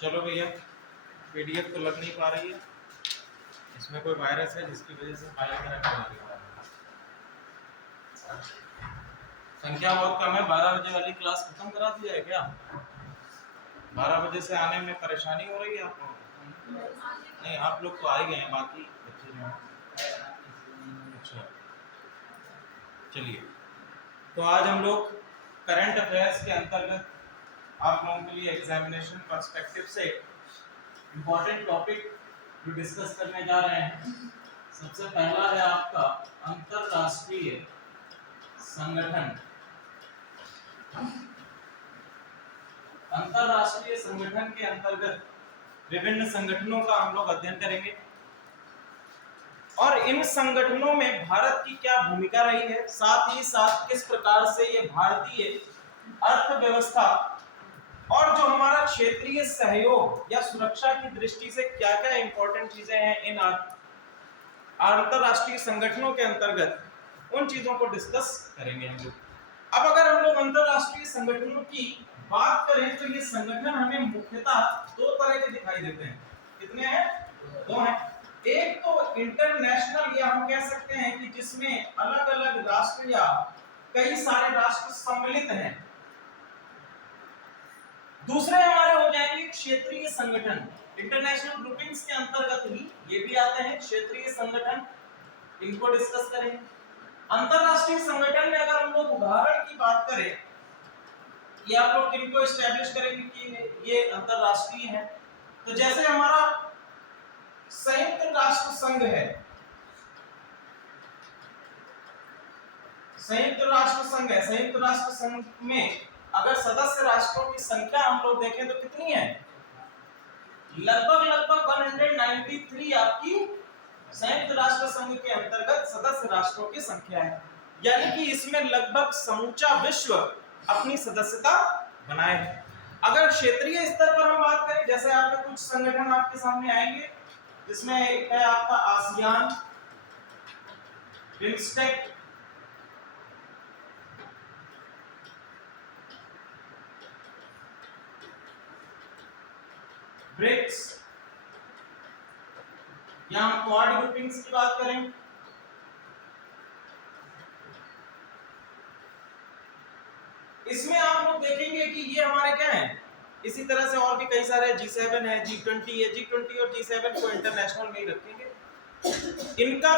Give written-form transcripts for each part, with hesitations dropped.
चलो भैया, पीडीएफ तो लग नहीं पा रही है, इसमें कोई वायरस है जिसकी वजह से फाइल कनेक्ट नहीं हो रहा है। संख्या बहुत कम है। 12 बजे वाली क्लास खत्म करा दी जाए क्या? 12 बजे से आने में परेशानी हो रही है आपको? नहीं, आप लोग तो आ ही गए हैं, बाकी बच्चे जो हैं। अच्छा, चलिए, तो आज हम लोग करंट अफेयर्स के अंतर्गत आप लोगों के लिए एग्जामिनेशन पर्सपेक्टिव से इम्पोर्टेंट टॉपिक जो डिस्कस करने जा रहे हैं। सबसे पहला है आपका अंतरराष्ट्रीय संगठन। अंतरराष्ट्रीय संगठन के अंतर्गत विभिन्न संगठनों का हम लोग अध्ययन करेंगे और इन संगठनों में भारत की क्या भूमिका रही है, साथ ही साथ किस प्रकार से ये भारतीय अर्थव्यवस्था और जो हमारा क्षेत्रीय सहयोग या सुरक्षा की दृष्टि से क्या क्या इंपॉर्टेंट चीजें हैं इन अंतरराष्ट्रीय संगठनों के अंतर्गत, उन चीजों को डिस्कस करेंगे हम लोग। अब अगर हम लोग अंतरराष्ट्रीय संगठनों की बात करें तो ये संगठन हमें मुख्यतः दो तरह के दिखाई देते हैं। कितने हैं? दो हैं। एक तो इंटरनेशनल, या हम कह सकते हैं कि जिसमें अलग अलग राष्ट्र या कई सारे राष्ट्र सम्मिलित हैं। दूसरे हमारे हो जाएंगे क्षेत्रीय संगठन। इंटरनेशनल ग्रुपिंग्स के अंतर्गत ही ये भी आते हैं क्षेत्रीय संगठन, इनको डिस्कस करेंगे। अंतरराष्ट्रीय संगठन में अगर हम लोग उदाहरण की बात करें कि आप लोग किनको एस्टैब्लिश करेंगे कि ये अंतरराष्ट्रीय है, तो जैसे हमारा संयुक्त राष्ट्र संघ है। संयुक्त राष्ट्र संघ है। संयुक्त राष्ट्र संघ में अगर सदस्य राष्ट्रों की संख्या हम लोग देखें तो कितनी है? लगभग 193 आपकी संयुक्त राष्ट्र संघ के अंतर्गत सदस्य राष्ट्रों की संख्या है। यानी कि इसमें लगभग समूचा विश्व अपनी सदस्यता बनाए है। अगर क्षेत्रीय स्तर पर हम बात करें, जैसे आपके कुछ संगठन आपके सामने आएंगे, जिसमें एक है आपका आसियान, बिम्स्टेक, ब्रिक्स, या हम क्वाड ग्रुपिंग्स की बात करें, इसमें आप लोग देखेंगे कि ये हमारे क्या है। इसी तरह से और भी कई सारे G7 है, G20 है। G20 और G7 को इंटरनेशनल में ही रखेंगे। इनका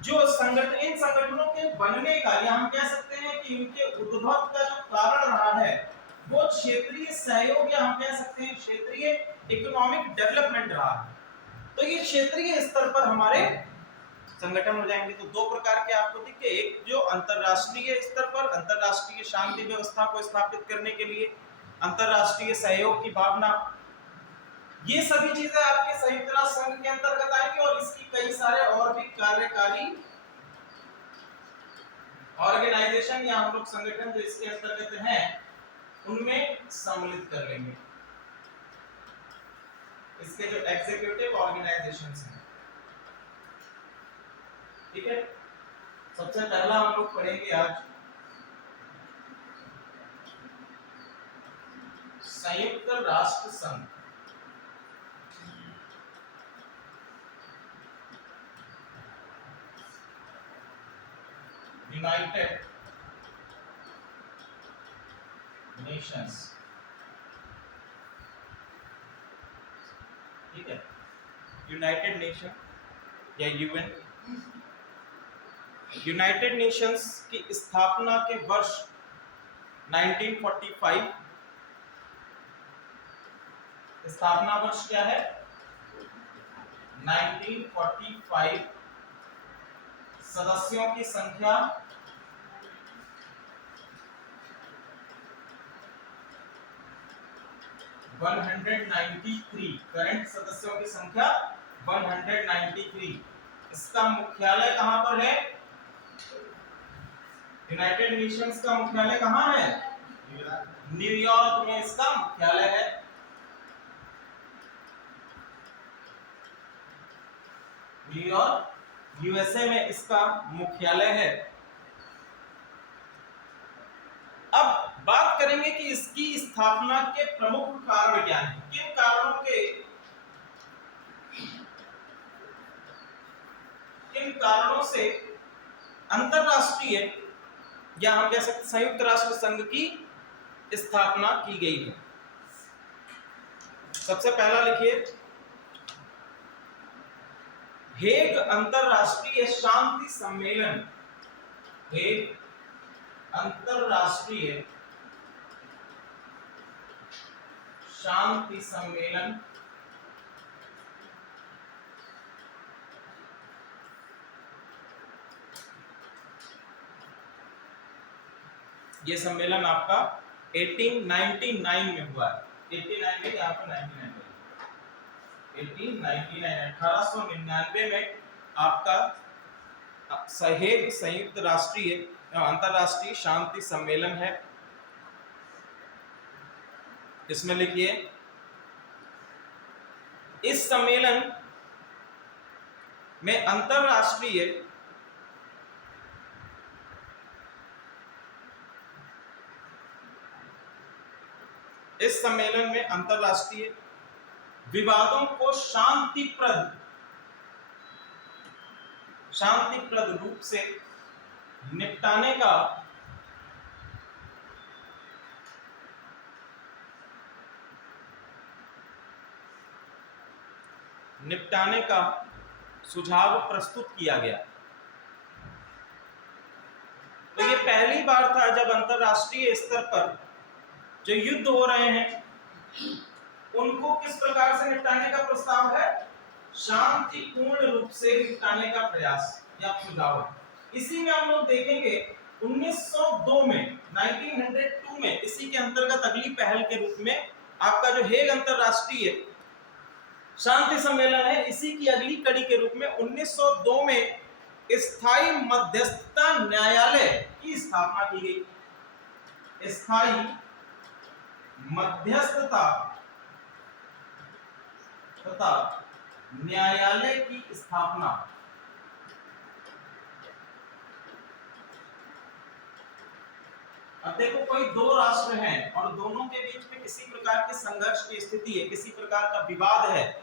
जो संगठन, इन संगठनों के बनने का, या हम कह सकते हैं कि इनके उद्भव का जो कारण रहा है वो क्षेत्रीय सहयोग, या हम कह सकते हैं क्षेत्रीय इकोनॉमिक डेवलपमेंट रहा है। तो ये क्षेत्रीय स्तर पर हमारे संगठन हो जाएंगे। तो दो प्रकार के आपको दिखे, एक जो अंतरराष्ट्रीय स्तर पर अंतरराष्ट्रीय शांति व्यवस्था को स्थापित करने के लिए अंतरराष्ट्रीय सहयोग की भावना, ये सभी चीजें आपके संयुक्त राष्ट्र संघ के अंतर्गत आएंगी और इसकी कई सारे और भी कार्यकारी ऑर्गेनाइजेशन या हम लोग संगठन जो इसके अंतर्गत हैं उनमें सम्मिलित कर लेंगे। इसके जो एग्जीक्यूटिव ऑर्गेनाइजेशंस हैं, ठीक है। सबसे पहला हम लोग पढ़ेंगे आज संयुक्त राष्ट्र संघ। यूनाइटेड नेशंस, ठीक है। यूनाइटेड नेशन या यूएन। यूनाइटेड नेशंस की स्थापना के वर्ष 1945। स्थापना वर्ष क्या है? 1945। सदस्यों की संख्या 193। करंट सदस्यों की संख्या 193। इसका मुख्यालय कहां पर है? यूनाइटेड नेशंस का मुख्यालय कहां है? न्यूयॉर्क में इसका मुख्यालय है। न्यूयॉर्क, यूएसए में इसका मुख्यालय है। अब बात करेंगे कि इसकी स्थापना के प्रमुख कारण क्या हैं? किन कारणों से अंतरराष्ट्रीय या हम कह सकते संयुक्त राष्ट्र संघ की स्थापना की गई है? सबसे पहला लिखिए, हेग अंतरराष्ट्रीय शांति सम्मेलन। हेग अंतरराष्ट्रीय शांति सम्मेलन ये सम्मेलन आपका 1899 में हुआ है। 89 में, यहाँ पर 1899 में आपका हेग संयुक्त राष्ट्रीय अंतरराष्ट्रीय शांति सम्मेलन है। इसमें लिखिए, इस सम्मेलन में अंतरराष्ट्रीय विवादों को शांतिप्रद रूप से निपटाने का सुझाव प्रस्तुत किया गया। तो ये पहली बार था जब अंतरराष्ट्रीय स्तर पर जो युद्ध हो रहे हैं उनको किस प्रकार से निपटाने का प्रस्ताव है? शांतिपूर्ण रूप से निपटाने का प्रयास या सुझाव है। इसी में हम लोग देखेंगे 1902 में इसी के अंतर्गत अगली पहल के रूप में आपका जो हेग अंतरराष्ट्रीय शांति सम्मेलन है, इसी की अगली कड़ी के रूप में 1902 में स्थायी मध्यस्थता न्यायालय की स्थापना की गई। स्थायी मध्यस्थता तथा न्यायालय की स्थापना। अब देखो, कोई दो राष्ट्र हैं और दोनों के बीच में किसी प्रकार के संघर्ष की स्थिति है, किसी प्रकार का विवाद है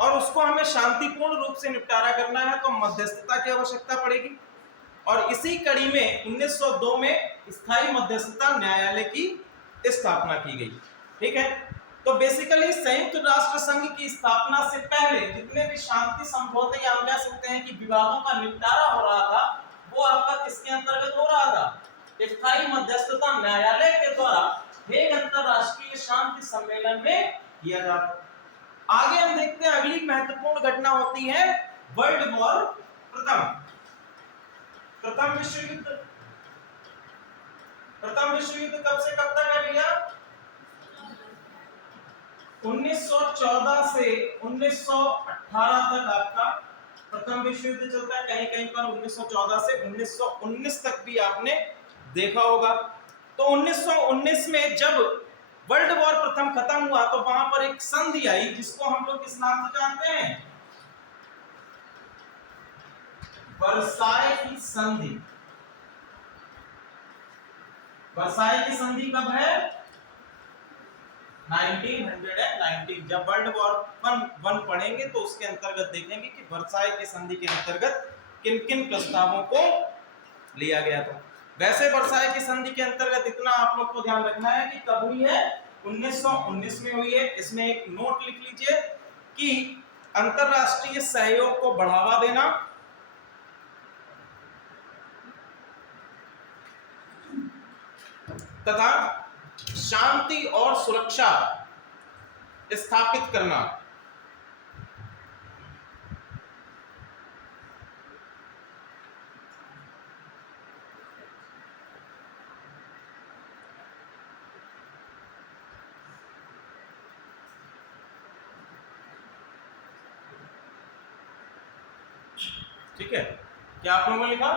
और उसको हमें शांतिपूर्ण रूप से निपटारा करना है, तो मध्यस्थता की आवश्यकता पड़ेगी। और इसी कड़ी में 1902 में स्थायी मध्यस्थता न्यायालय की स्थापना की गई। ठीक है, तो बेसिकली संयुक्त राष्ट्र संघ की स्थापना से पहले जितने भी शांति समझौते या हम कह सकते हैं कि विवादों का निपटारा हो रहा था, वो आपका किसके अंतर्गत हो रहा था? स्थायी मध्यस्थता न्यायालय के द्वारा हेग अंतरराष्ट्रीय शांति सम्मेलन में किया जाता। आगे हम देखते हैं, अगली महत्वपूर्ण घटना होती है वर्ल्ड वॉर प्रथम विश्व युद्ध। प्रथम विश्व युद्ध कब से कब तक है भैया? 1914 से 1918 तक आपका प्रथम विश्व युद्ध चलता है। कहीं कहीं पर 1914 से 1919 तक भी आपने देखा होगा। तो 1919 में जब वर्ल्ड वॉर प्रथम खत्म हुआ तो वहां पर एक संधि आई जिसको हम लोग किस नाम से जानते हैं? वर्साई की संधि। वर्साई की संधि कब है? 1919। जब वर्ल्ड वॉर वन पढ़ेंगे तो उसके अंतर्गत देखेंगे कि वर्साई की संधि के अंतर्गत किन किन प्रस्तावों को लिया गया था। वैसे वर्साई की संधि के अंतर्गत इतना आप लोग को ध्यान रखना है कि कब हुई है? 1919 में हुई है। इसमें एक नोट लिख लीजिए कि अंतरराष्ट्रीय सहयोग को बढ़ावा देना तथा शांति और सुरक्षा स्थापित करना ठीक है। क्या आप लोगों ने लिखा?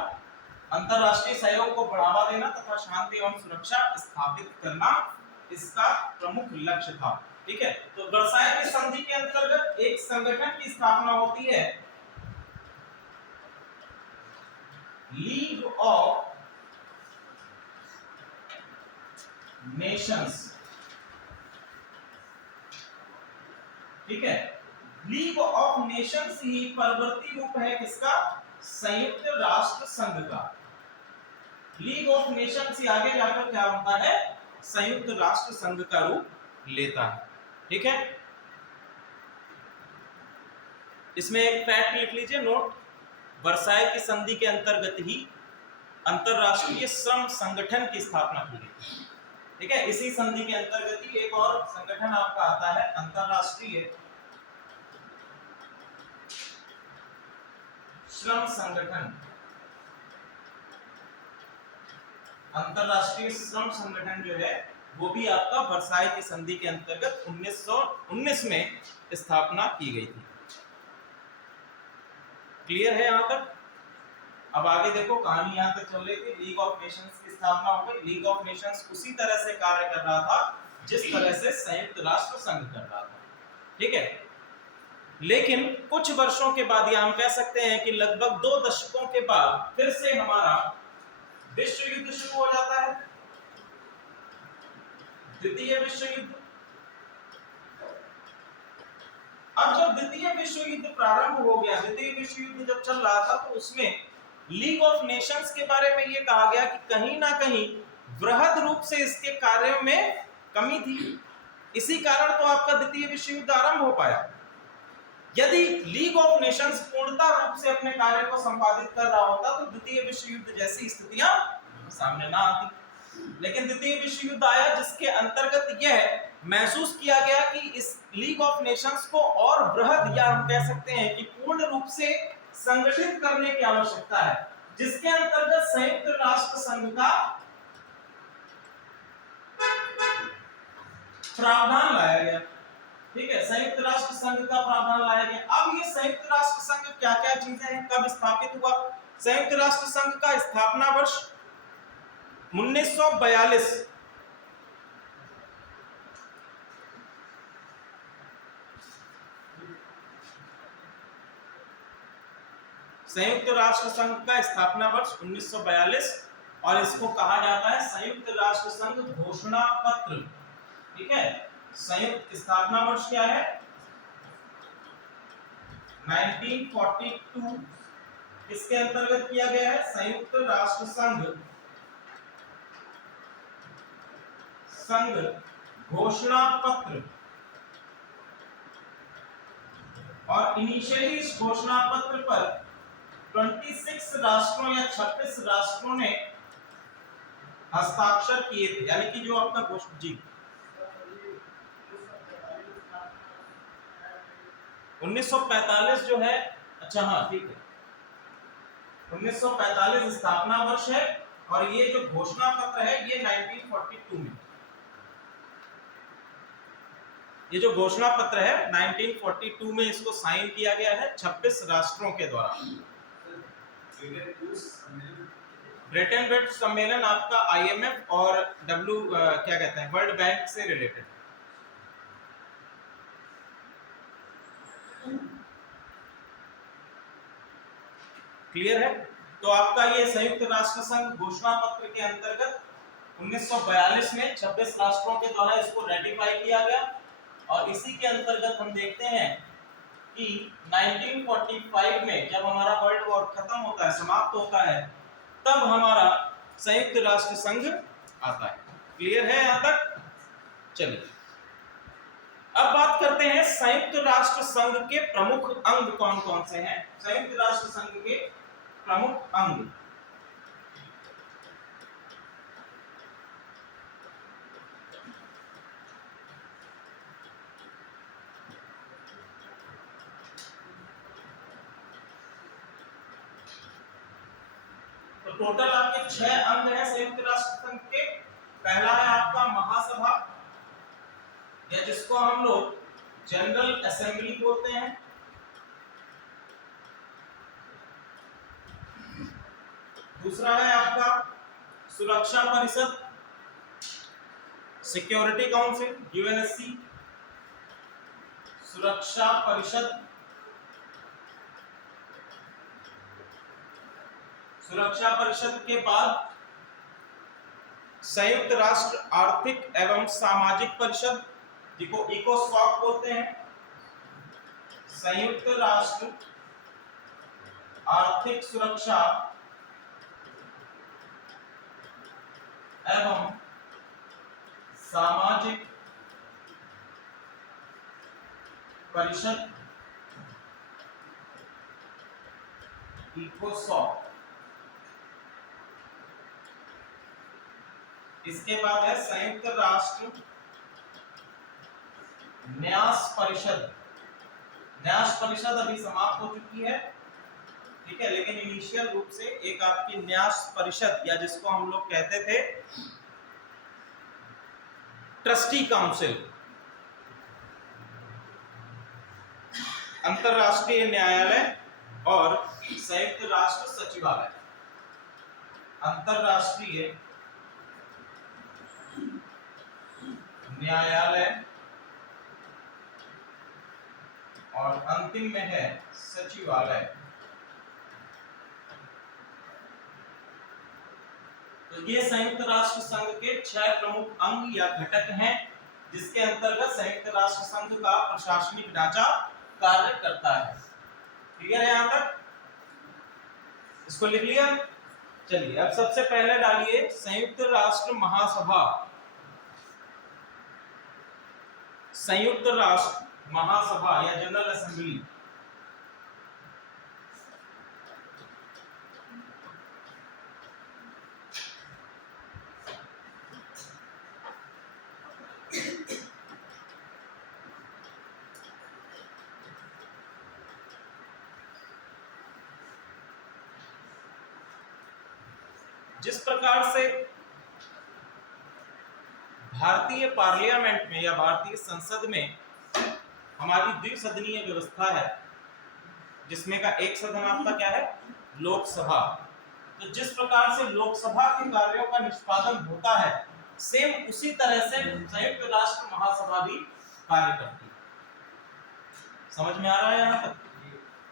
अंतरराष्ट्रीय सहयोग को बढ़ावा देना तथा शांति एवं सुरक्षा स्थापित करना इसका प्रमुख लक्ष्य था। ठीक है, तो वर्साई की संधि के अंतर्गत एक संगठन की स्थापना होती है, लीग ऑफ नेशंस। ठीक है। लीग ऑफ नेशंस ही परवर्ती रूप है किसका? संयुक्त राष्ट्र संघ का। लीग ऑफ नेशंस ही आगे जाकर क्या होता है? संयुक्त राष्ट्र संघ का रूप लेता है। ठीक है, इसमें एक फैक्ट लिख लीजिए, नोट, वर्साई की संधि के अंतर्गत ही अंतरराष्ट्रीय श्रम संगठन की स्थापना की गई। ठीक है, इसी संधि के अंतर्गत ही एक और संगठन आपका आता है, अंतरराष्ट्रीय श्रम संगठन। अंतरराष्ट्रीय श्रम संगठन जो है वो भी आपका वर्साई की संधि के अंतर्गत 1919 में स्थापना की गई थी। क्लियर है यहां तक? अब आगे देखो, कहानी यहां तक चल रही थी, लीग ऑफ नेशंस की स्थापना हो गई। लीग ऑफ नेशंस उसी तरह से कार्य कर रहा था जिस तरह से संयुक्त राष्ट्र संघ कर रहा था। ठीक है, लेकिन कुछ वर्षों के बाद, या हम कह सकते हैं कि लगभग 2 दशकों के बाद, फिर से हमारा विश्व युद्ध शुरू हो जाता है, द्वितीय विश्व युद्ध। अब जब द्वितीय विश्व युद्ध प्रारंभ हो गया, द्वितीय विश्व युद्ध जब चल रहा था, तो उसमें लीग ऑफ नेशंस के बारे में यह कहा गया कि कहीं ना कहीं वृहद रूप से इसके कार्यों में कमी थी। इसी कारण तो आपका द्वितीय विश्व युद्ध आरंभ हो पाया। यदि लीग ऑफ नेशंस पूर्णता रूप से अपने कार्य को संपादित कर रहा होता तो द्वितीय विश्व युद्ध जैसी स्थितियां सामने ना आती। लेकिन द्वितीय विश्व युद्ध आया जिसके अंतर्गत यह महसूस किया गया कि इस लीग ऑफ नेशंस को और बृहद, या हम कह सकते हैं कि पूर्ण रूप से संगठित करने की आवश्यकता है, जिसके अंतर्गत संयुक्त राष्ट्र संघ का प्रावधान लाया गया। ठीक है, संयुक्त राष्ट्र संघ का प्रावधान लाया गया। अब ये संयुक्त राष्ट्र संघ क्या क्या चीजें हैं, कब स्थापित हुआ? संयुक्त राष्ट्र संघ का स्थापना वर्ष 1942। संयुक्त राष्ट्र संघ का स्थापना वर्ष 1942, और इसको कहा जाता है संयुक्त राष्ट्र संघ घोषणा पत्र। ठीक है, संयुक्त स्थापना वर्ष क्या है? 1942। किसके अंतर्गत किया गया है? संयुक्त राष्ट्र संघ घोषणा पत्र। और इनिशियली इस घोषणा पत्र पर 26 राष्ट्रों या 26 राष्ट्रों ने हस्ताक्षर किए थे, यानी कि जो आपका घोषणा, जी 1945 जो है, अच्छा हाँ ठीक है, 1945 स्थापना वर्ष है, और ये जो घोषणा पत्र है ये 1942 में, ये जो घोषणा पत्र है 1942 में इसको साइन किया गया है 26 राष्ट्रों के द्वारा। ब्रिटेन वुड्स सम्मेलन आपका IMF और क्या कहते हैं, वर्ल्ड बैंक से रिलेटेड। क्लियर है? तो आपका ये संयुक्त राष्ट्र संघ घोषणा पत्र के अंतर्गत 1942 में 26 राष्ट्रों के द्वारा इसको रेटिफाई किया गया, और इसी के अंतर्गत हम देखते हैं कि 1945 में जब हमारा वर्ल्ड वॉर खत्म होता है, समाप्त होता है, तब हमारा संयुक्त राष्ट्र संघ आता है। क्लियर है यहां तक? चलिए अब बात करते हैं संयुक्त राष्ट्र संघ के प्रमुख अंग कौन कौन से हैं। संयुक्त राष्ट्र संघ के प्रमुख अंग, तो टोटल आपके 6 अंग हैं संयुक्त राष्ट्र संघ के। पहला है आपका महासभा, या जिसको हम लोग जनरल असेंबली बोलते हैं। दूसरा है आपका सुरक्षा परिषद, सिक्योरिटी काउंसिल, UNSC, सुरक्षा परिषद। सुरक्षा परिषद के बाद संयुक्त राष्ट्र आर्थिक एवं सामाजिक परिषद, जिसको इकोसॉक बोलते हैं। संयुक्त राष्ट्र आर्थिक सुरक्षा एवं सामाजिक परिषद इकोसॉक। इसके बाद है संयुक्त राष्ट्र न्यास परिषद। न्यास परिषद अभी समाप्त हो चुकी है, ठीक है, लेकिन इनिशियल रूप से एक आपकी न्यास परिषद या जिसको हम लोग कहते थे ट्रस्टी काउंसिल, अंतरराष्ट्रीय न्यायालय और संयुक्त राष्ट्र सचिवालय। अंतरराष्ट्रीय न्यायालय और अंतिम में है सचिवालय। तो ये संयुक्त राष्ट्र संघ के 6 प्रमुख अंग या घटक हैं, जिसके अंतर्गत संयुक्त राष्ट्र संघ का प्रशासनिक ढांचा कार्य करता है। क्लियर है यहां तक? इसको लिख लिया? चलिए अब सबसे पहले डालिए संयुक्त राष्ट्र महासभा। संयुक्त राष्ट्र महासभा या जनरल असेंबली। जिस प्रकार से भारतीय पार्लियामेंट में या भारतीय संसद में हमारी द्विसदनीय व्यवस्था है, जिसमें का एक सदन आपका क्या है? लोकसभा। तो जिस प्रकार से लोकसभा के कार्यों का निष्पादन होता है, सेम उसी तरह से संयुक्त राष्ट्र महासभा भी कार्य करती है। समझ में आ रहा है यहाँ तक?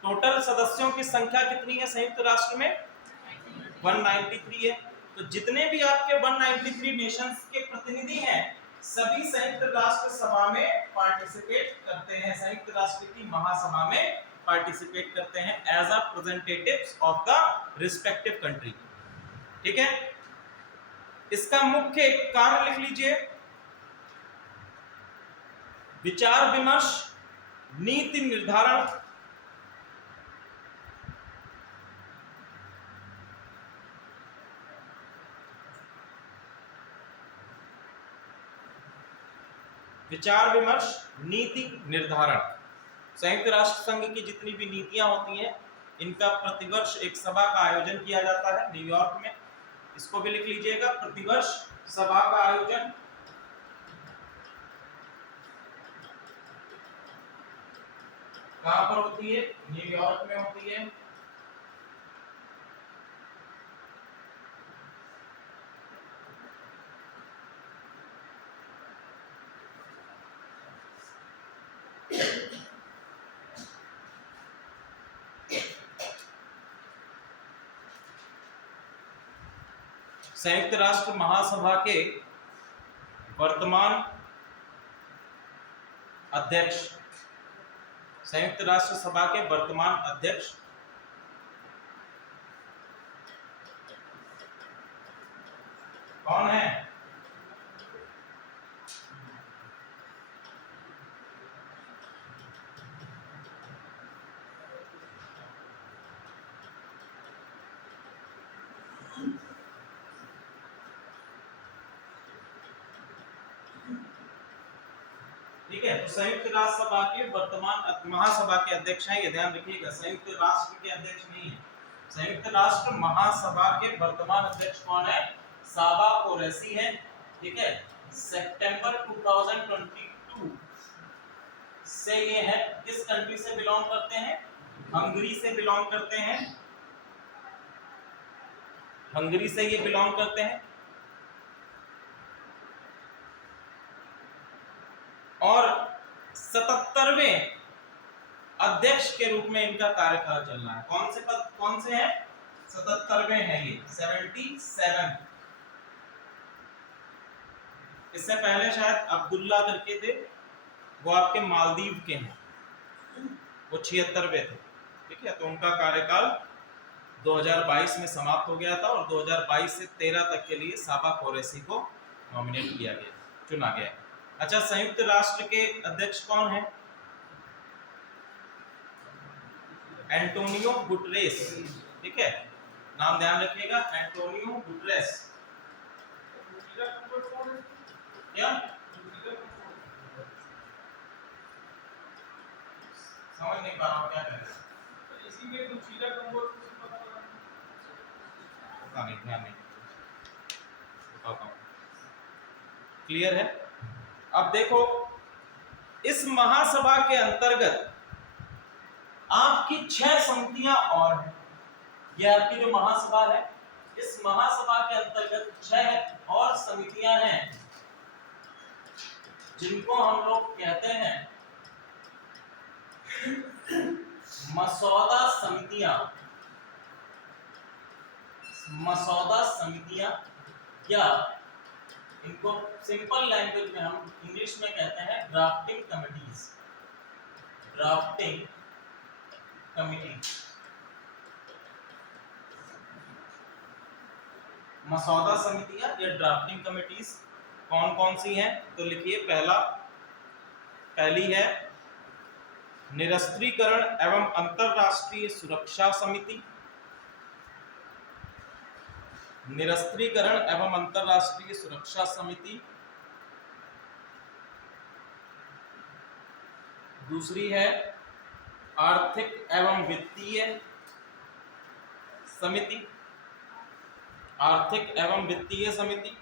टोटल सदस्यों की संख्या कितनी है संयुक्त राष्ट्र में? 193 है। तो जितने भी आपके 193 नेशंस के प्रतिनिधि हैं, सभी संयुक्त राष्ट्र सभा में पार्टिसिपेट करते हैं, संयुक्त राष्ट्र की महासभा में पार्टिसिपेट करते हैं as a representatives of the respective country. ठीक है, इसका मुख्य कार्य लिख लीजिए, विचार विमर्श, नीति निर्धारण, विचार विमर्श, नीति निर्धारण। संयुक्त राष्ट्र संघ की जितनी भी नीतियां होती हैं, इनका प्रतिवर्ष एक सभा का आयोजन किया जाता है न्यूयॉर्क में। इसको भी लिख लीजिएगा, प्रतिवर्ष सभा का आयोजन कहां पर होती है? न्यूयॉर्क में होती है। संयुक्त राष्ट्र महासभा के वर्तमान अध्यक्ष, संयुक्त राष्ट्र सभा के वर्तमान अध्यक्ष कौन है? ठीक है, तो संयुक्त राष्ट्र सभा के वर्तमान महासभा के अध्यक्ष हैं, ये ध्यान रखिएगा, संयुक्त राष्ट्र के अध्यक्ष नहीं है। संयुक्त राष्ट्र महासभा के वर्तमान अध्यक्ष कौन है? साबा कोरेसी है। ठीक है, सितंबर 2022 से ये है। किस कंट्री से बिलोंग करते हैं? हंगरी से बिलोंग करते हैं। हंगरी से ये बिलोंग करते हैं और 77वें अध्यक्ष के रूप में इनका कार्यकाल चल रहा है। कौन से पद, कौन से हैं? 77वें हैं ये, 77। इससे पहले शायद अब्दुल्ला करके थे, वो आपके मालदीव के हैं। वो 76वें थे। ठीक है, तो उनका कार्यकाल 2022 में समाप्त हो गया था और 2022 से 13 तक के लिए साबा कुरैशी को नॉमिनेट किया गया, चुना गया। अच्छा, संयुक्त राष्ट्र के अध्यक्ष कौन है? Antonio Guterres. ठीक है, नाम ध्यान रखिएगा, एंटोनियो गुटरेस। क्या समझ नहीं पा रहा हूँ, क्या कह रहे हैं? इसी में दुशीला कंबोज पता नहीं, ध्यान नहीं बताता हूँ। क्लियर है? अब देखो, इस महासभा के अंतर्गत आपकी 6 समितियां और हैं। ये आपकी जो महासभा है, इस महासभा के अंतर्गत 6 और समितियां हैं जिनको हम लोग कहते हैं मसौदा समितियां। मसौदा समितियां, या इनको सिंपल लैंग्वेज में हम इंग्लिश में कहते हैं ड्राफ्टिंग कमिटीज। ड्राफ्टिंग कमिटी, मसौदा समितियां या ड्राफ्टिंग कमिटीज कौन कौन सी हैं? तो लिखिए, पहली है निरस्त्रीकरण एवं अंतरराष्ट्रीय सुरक्षा समिति। निरस्त्रीकरण एवं अंतरराष्ट्रीय सुरक्षा समिति। दूसरी है आर्थिक एवं वित्तीय समिति। आर्थिक एवं वित्तीय समिति।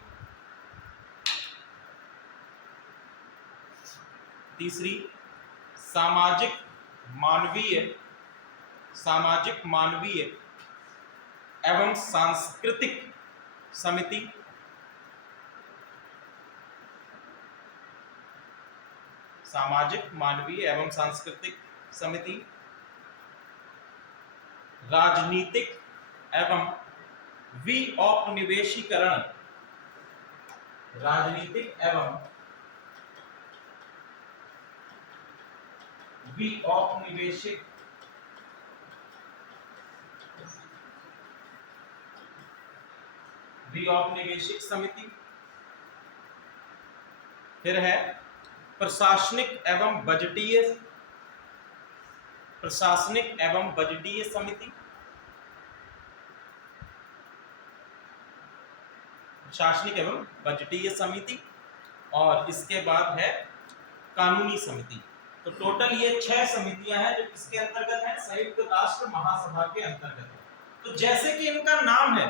तीसरी सामाजिक मानवीय एवं सांस्कृतिक समिति। सामाजिक, मानवीय एवं सांस्कृतिक समिति। राजनीतिक एवं विऔपनिवेशीकरण। राजनीतिक एवं विऔपनिवेशिक समिति। फिर है प्रशासनिक एवं बजटीय समिति। प्रशासनिक एवं बजटीय समिति। और इसके बाद है कानूनी समिति। तो टोटल ये 6 समितियां हैं जो किसके अंतर्गत हैं? संयुक्त राष्ट्र महासभा के अंतर्गत है। तो जैसे कि इनका नाम है,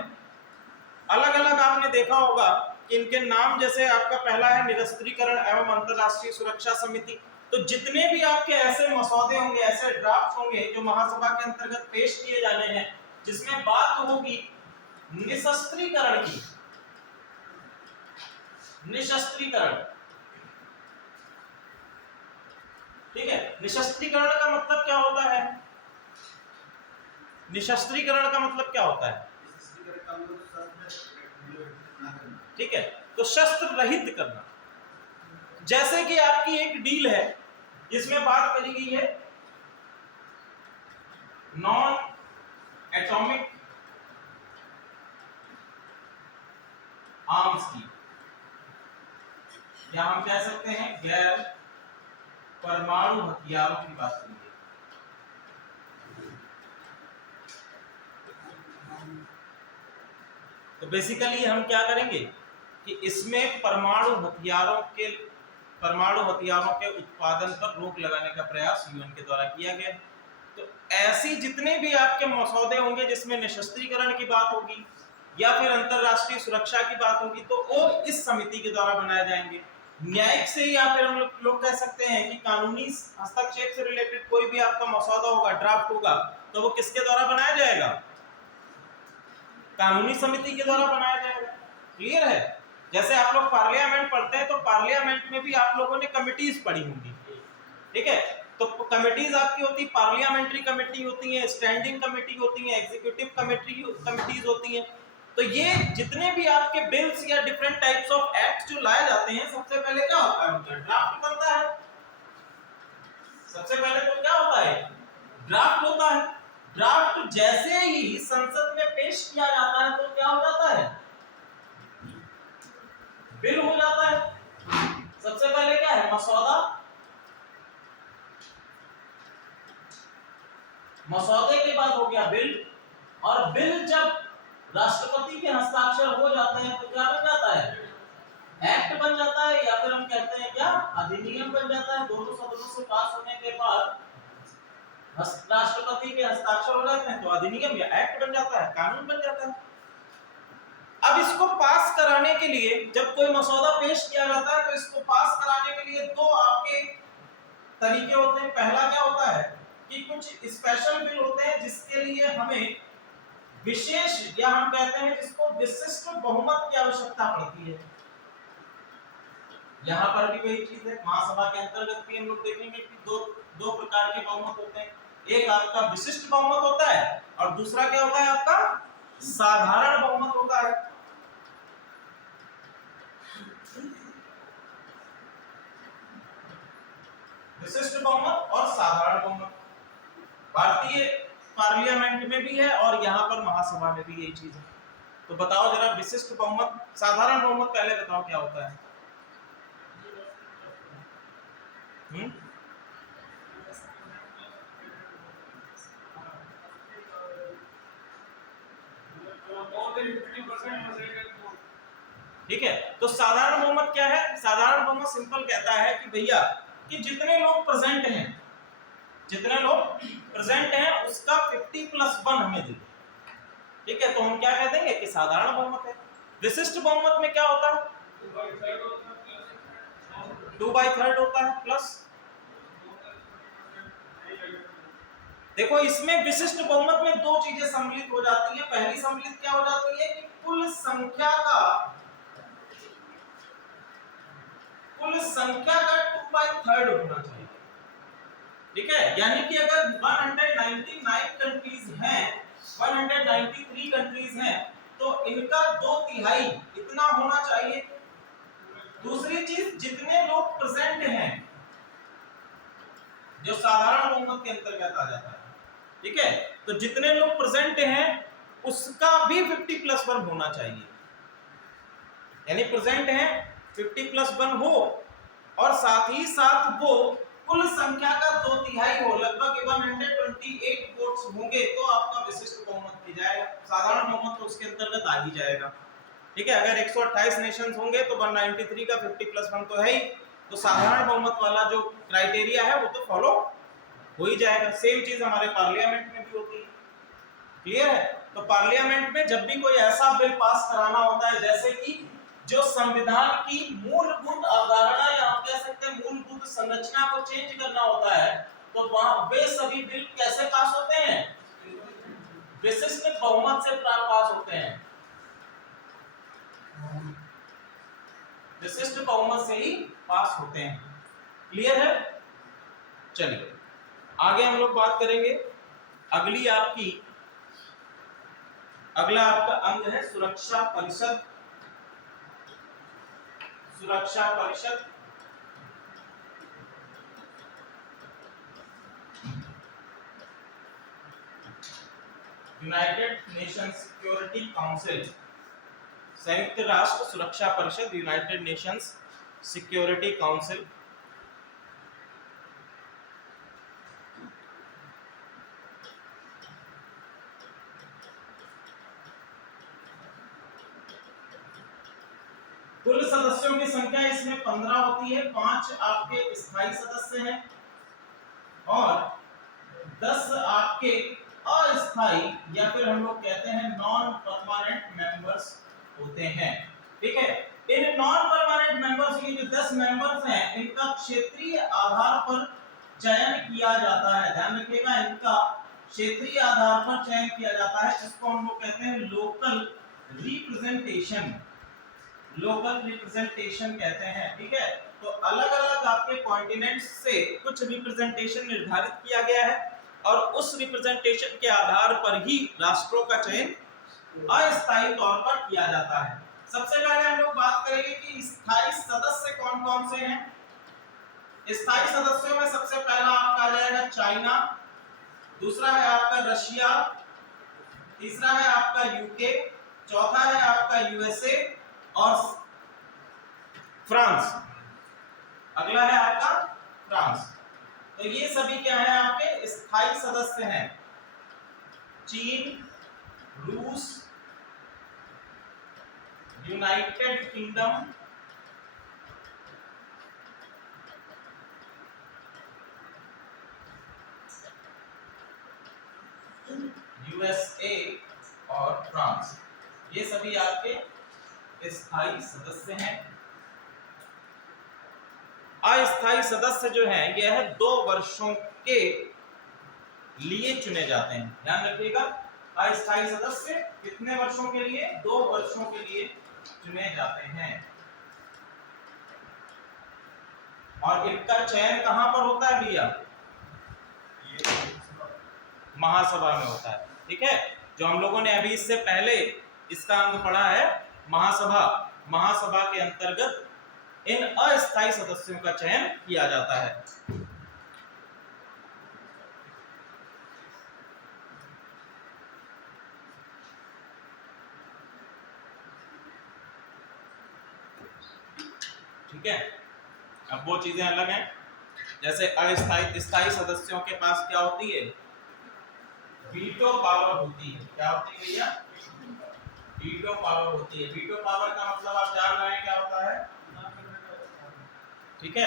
अलग अलग आपने देखा होगा कि इनके नाम, जैसे आपका पहला है निरस्त्रीकरण एवं अंतरराष्ट्रीय सुरक्षा समिति। तो जितने भी आपके ऐसे मसौदे होंगे, ऐसे ड्राफ्ट होंगे जो महासभा के अंतर्गत पेश किए जाने हैं, जिसमें बात होगी निशस्त्रीकरण की। निशस्त्रीकरण, ठीक है। निशस्त्रीकरण का मतलब क्या होता है? निशस्त्रीकरण का मतलब क्या होता है? ठीक है, तो शस्त्र रहित करना। जैसे कि आपकी एक डील है जिसमें बात करी गई है नॉन एटॉमिक आर्म्स की, या हम कह सकते हैं गैर परमाणु हथियारों की बात करेंगे। तो बेसिकली हम क्या करेंगे कि इसमें परमाणु हथियारों के उत्पादन पर रोक लगाने का प्रयास यूएन के द्वारा किया गया। तो ऐसी जितने भी आपके मसौदे होंगे जिसमें निशस्त्रीकरण की बात होगी या फिर अंतरराष्ट्रीय सुरक्षा की बात होगी, तो वो इस समिति के द्वारा बनाए जाएंगे। न्यायिक से, या फिर हम लोग कह सकते हैं कि कानूनी हस्तक्षेप से रिलेटेड कोई भी आपका मसौदा होगा, ड्राफ्ट होगा, तो वो किसके द्वारा बनाया जाएगा? कानूनी समिति के द्वारा बनाया जाएगा। क्लियर है? जैसे आप लोग पार्लियामेंट पढ़ते हैं, तो पार्लियामेंट में भी आप लोगों ने कमिटीज पढ़ी होंगी, ठीक है। तो कमिटीज आपकी होती, पार्लियामेंट्री कमेटी होती है, स्टैंडिंग कमेटी होती है, एग्जीक्यूटिव कमिटीज होती हैं। तो ये जितने भी आपके बिल्स या डिफरेंट टाइप्स ऑफ एक्ट जो लाए जाते हैं, सबसे पहले क्या होता है? उनका ड्राफ्ट बनता है। सबसे पहले तो क्या होता है? ड्राफ्ट होता है। ड्राफ्ट जैसे ही संसद में पेश किया जाता है तो क्या हो जाता है, बिल हो जाता है। सबसे पहले क्या है, मसौदा, मसौदे के बाद हो गया बिल, और बिल जब राष्ट्रपति के हस्ताक्षर हो जाते हैं तो क्या बन जाता है, एक्ट बन जाता है, या फिर हम कहते हैं क्या, अधिनियम बन जाता है। दोनों सदनों से पास होने के बाद राष्ट्रपति के हस्ताक्षर हो जाते हैं तो अधिनियम या एक्ट बन जाता है, कानून बन जाता है। अब इसको पास कराने के लिए जब कोई मसौदा पेश किया जाता है तो इसको पास कराने के लिए दो आपके तरीके होते हैं। पहला क्या होता है कि कुछ स्पेशल बिल होते हैं जिसके लिए हमें विशेष, या हम कहते हैं जिसको विशिष्ट बहुमत की आवश्यकता पड़ती है। यहाँ पर भी वही चीज है, महासभा के अंतर्गत भी हम लोग देखेंगे कि दो प्रकार के बहुमत होते हैं। एक आपका विशिष्ट बहुमत होता है और दूसरा क्या होता है, आपका साधारण बहुमत होता है। विशिष्ट बहुमत और साधारण बहुमत भारतीय पार्लियामेंट में भी है और यहाँ पर महासभा में भी यही चीज है। तो बताओ जरा, विशिष्ट बहुमत, साधारण बहुमत पहले बताओ क्या होता है। ठीक है, तो साधारण बहुमत क्या है, साधारण बहुमत सिंपल कहता है कि भैया कि जितने लोग प्रेजेंट हैं, जितने लोग प्रेजेंट हैं उसका 50+1 हमें दे। ठीक है, तो हम क्या कह देंगे कि साधारण बहुमत है। विशिष्ट बहुमत में क्या होता है, 2/3 होता है प्लस। देखो इसमें विशिष्ट बहुमत में दो चीजें सम्मिलित हो जाती है। पहली सम्मिलित क्या हो जाती है कि कुल संख्या का 2/3 होना चाहिए। ठीक है, यानी कि अगर 199 कंट्रीज हैं, 193 कंट्रीज हैं, तो इनका 2/3 इतना होना चाहिए। दूसरी चीज, जितने लोग प्रेजेंट हैं, जो साधारण बहुमत के अंतर्गत आ जाता है। ठीक है, तो जितने लोग प्रेजेंट हैं उसका भी 50+1 होना चाहिए, यानी प्रेजेंट हैं 50+1 हो, और साथ ही साथ वो कुल संख्या का 2/3 हो, लगभग 128 वोट्स होंगे तो आपका विशिष्ट बहुमत की जाएगा। साधारण बहुमत तो उसके अंतर्गत आ ही जाएगा। ठीक है, अगर 128 नेशंस होंगे तो 193 का 50+1 तो है ही, तो साधारण बहुमत वाला जो क्राइटेरिया है वो तो फॉलो हो ही जाएगा। सेम चीज हमारे पार्लियामेंट में भी होती है। क्लियर है, तो पार्लियामेंट में जब भी कोई ऐसा बिल पास कराना होता है जैसे कि जो संविधान की मूलभूत अवधारणा या हम कह सकते हैं मूलभूत संरचना को चेंज करना होता है, तो वहां वे सभी बिल कैसे पास होते हैं, विशिष्ट बहुमत से पास होते हैं, विशिष्ट बहुमत से ही पास होते हैं। क्लियर है, चलिए आगे हम लोग बात करेंगे। अगला आपका अंग है सुरक्षा परिषद। सुरक्षा परिषद यूनाइटेड नेशन सिक्योरिटी काउंसिल, संयुक्त राष्ट्र सुरक्षा परिषद, यूनाइटेड नेशंस सिक्योरिटी काउंसिल। कुल सदस्यों की संख्या इसमें 15 होती है। 5 आपके स्थायी सदस्य हैं और 10 आपके अस्थायी या फिर हम लोग कहते हैं नॉन परमानेंट मेंबर्स होते हैं। ठीक है, इन नॉन परमानेंट मेंबर्स के जो 10 मेंबर्स हैं इनका क्षेत्रीय आधार पर चयन किया जाता है। ध्यान रखिएगा, इनका क्षेत्रीय आधार पर चयन किया जाता है, जिसको हम लोग कहते हैं लोकल रिप्रेजेंटेशन, लोकल रिप्रेजेंटेशन कहते हैं। ठीक है, तो अलग अलग आपके कॉन्टिनेंट से कुछ रिप्रेजेंटेशन निर्धारित किया गया है और उस रिप्रेजेंटेशन के आधार पर ही राष्ट्रों का चयन अस्थायी तौर पर किया जाता है। सबसे पहले हम लोग बात करेंगे कि स्थायी सदस्य कौन कौन से हैं। स्थायी सदस्यों में सबसे पहला आपका आ जाएगा चाइना, दूसरा है आपका रशिया, तीसरा है आपका यूके, चौथा है आपका यूएसए और फ्रांस, अगला है आपका फ्रांस। तो ये सभी क्या है आपके स्थायी सदस्य हैं। चीन, रूस, यूनाइटेड किंगडम, यूएसए और फ्रांस, ये सभी आपके स्थायी सदस्य हैं। अस्थायी सदस्य जो हैं यह 2 वर्षों के लिए चुने जाते हैं। ध्यान रखिएगा, अस्थायी सदस्य कितने वर्षों के लिए? 2 वर्षों के लिए चुने जाते हैं। और इनका चयन कहां पर होता है भैया? महासभा में होता है। ठीक है, जो हम लोगों ने अभी इससे पहले इसका अंग पढ़ा है महासभा, महासभा के अंतर्गत इन अस्थायी सदस्यों का चयन किया जाता है। ठीक है, अब वो चीजें अलग हैं, जैसे अस्थायी स्थायी सदस्यों के पास क्या होती है? वीटो पावर होती है। क्या होती है भैया? वीटो पावर होती है। वीटो पावर का मतलब आप जान रहे हैं क्या होता है? ठीक है,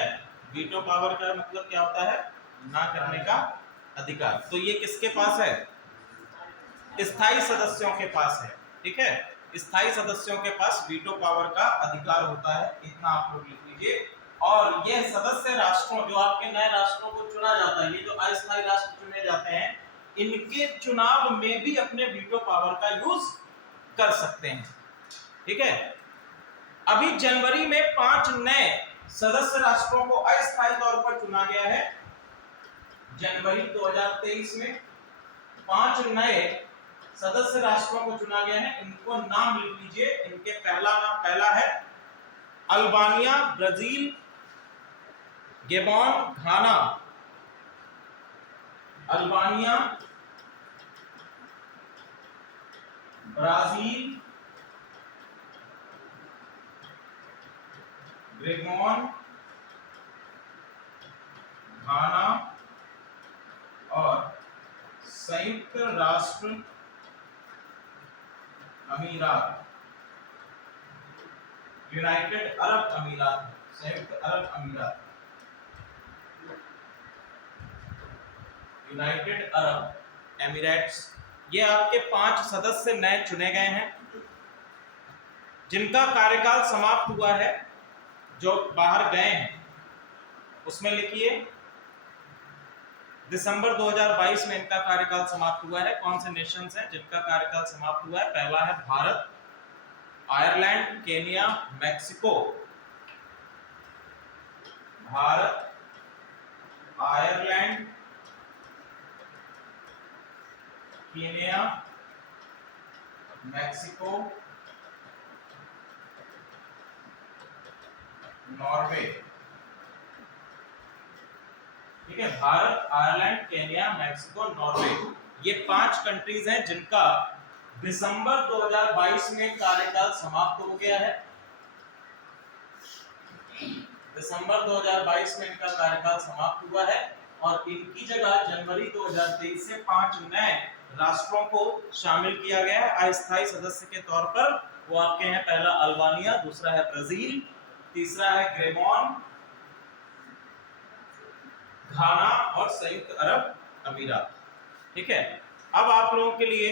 वीटो पावर का मतलब क्या होता है? ना करने का अधिकार। तो ये किसके पास है? स्थायी सदस्यों के पास है। ठीक है, स्थायी सदस्यों के पास वीटो पावर का अधिकार होता है, इतना आप लोग लिख लीजिए। और ये सदस्य राष्ट्रों, जो आपके नए राष्ट्रों को चुना जाता है, ये जो अस्थायी राष्ट्र चुने जाते हैं, इनके चुनाव में भी अपने वीटो पावर का यूज कर सकते हैं। ठीक है, अभी जनवरी में 5 नए सदस्य राष्ट्रों को अस्थायी तौर पर चुना गया है। जनवरी 2023 में 5 नए सदस्य राष्ट्रों को चुना गया है। इनको नाम लिख लीजिए। इनके पहला है अल्बानिया, ब्राजील, गेबॉन, घाना। अल्बानिया, ब्राजील, गेबॉन, घाना और संयुक्त राष्ट्र अमीरात, यूनाइटेड अरब अमीरात, संयुक्त अरब अमीरात, यूनाइटेड अरब एमिरेट्स। ये आपके 5 सदस्य नए चुने गए हैं, जिनका कार्यकाल समाप्त हुआ है। जो बाहर गए हैं उसमें लिखिए दिसंबर 2022 में इनका कार्यकाल समाप्त हुआ है। कौन से नेशंस हैं जिनका कार्यकाल समाप्त हुआ है? पहला है Bharat, Ireland, Kenya, Mexico. Bharat, Ireland, Kenya, Mexico, Norway. ठीक है, Bharat, Ireland, Kenya, Mexico, Norway, ये 5 कंट्रीज हैं जिनका दिसंबर 2022 में कार्यकाल समाप्त हो गया है। दिसंबर 2022 में इनका कार्यकाल समाप्त हुआ है और इनकी जगह जनवरी 2023 से 5 नए राष्ट्रों को शामिल किया गया है अस्थायी सदस्य के तौर पर। वो आपके हैं, पहला अल्बानिया, दूसरा है ब्राजील, तीसरा है गेबॉन, घाना और संयुक्त अरब अमीरात। ठीक है, अब आप लोगों के लिए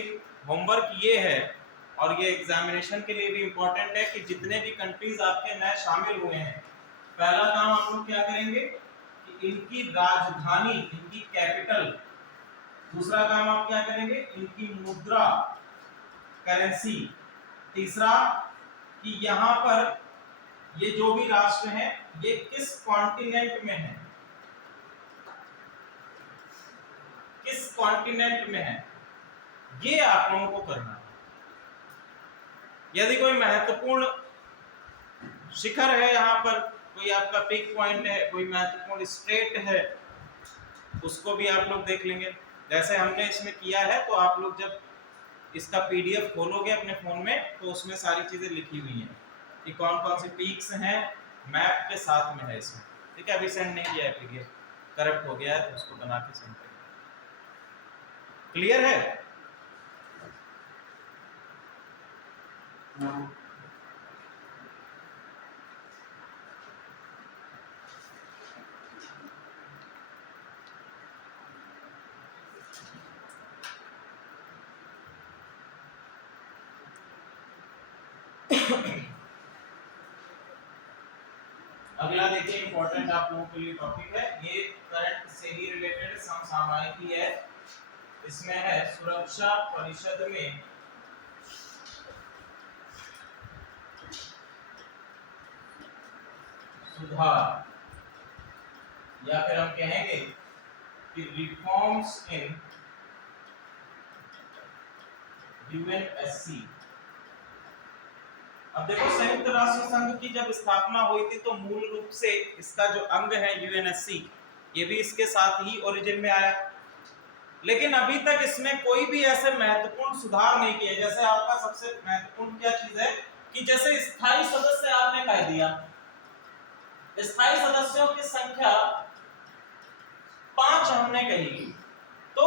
होमवर्क ये है, और ये एग्जामिनेशन के लिए भी इंपॉर्टेंट है, कि जितने भी कंट्रीज आपके नए शामिल हुए हैं, पहला काम आप लोग क्या करेंगे कि इनकी राजधानी, इनकी कैपिटल। दूसरा काम आप क्या करेंगे? इनकी मुद्रा, करेंसी। तीसरा कि यहाँ पर ये जो भी राष्ट्र हैं ये किस कॉन्टिनेंट में है, किस कॉन्टिनेंट में है, ये आप लोगों को करना है। यदि कोई महत्वपूर्ण शिखर है, यहाँ पर कोई आपका पिक पॉइंट है, कोई महत्वपूर्ण स्टेट है, उसको भी आप लोग देख लेंगे। जैसे हमने इसमें किया है, तो आप लोग जब इसका पीडीएफ खोलोगे अपने फोन में तो उसमें सारी चीजें लिखी हुई हैं कि कौन कौन से पीक्स हैं, मैप के साथ में है इसमें। ठीक है, अभी सेंड नहीं किया है पीडीएफ, करप्ट हो गया है तो उसको बना के सेंड करें। क्लियर है? अगला देखिए इंपॉर्टेंट आप लोगों के लिए टॉपिक है, ये करंट से ही रिलेटेड समसामयिक है। इसमें है सुरक्षा परिषद में सुधार, या फिर हम कहेंगे कि रिफॉर्म्स इन यूएनएससी। अब देखो, संयुक्त राष्ट्र संघ की जब स्थापना हुई थी तो मूल रूप से इसका जो अंग है यूएनएससी, ये भी इसके साथ ही ओरिजिन में आया, लेकिन अभी तक इसमें कोई भी ऐसे महत्वपूर्ण सुधार नहीं किए। जैसे आपका सबसे महत्वपूर्ण क्या चीज है कि जैसे स्थायी सदस्य आपने कह दिया, स्थायी सदस्यों की संख्या 5 हमने कही, तो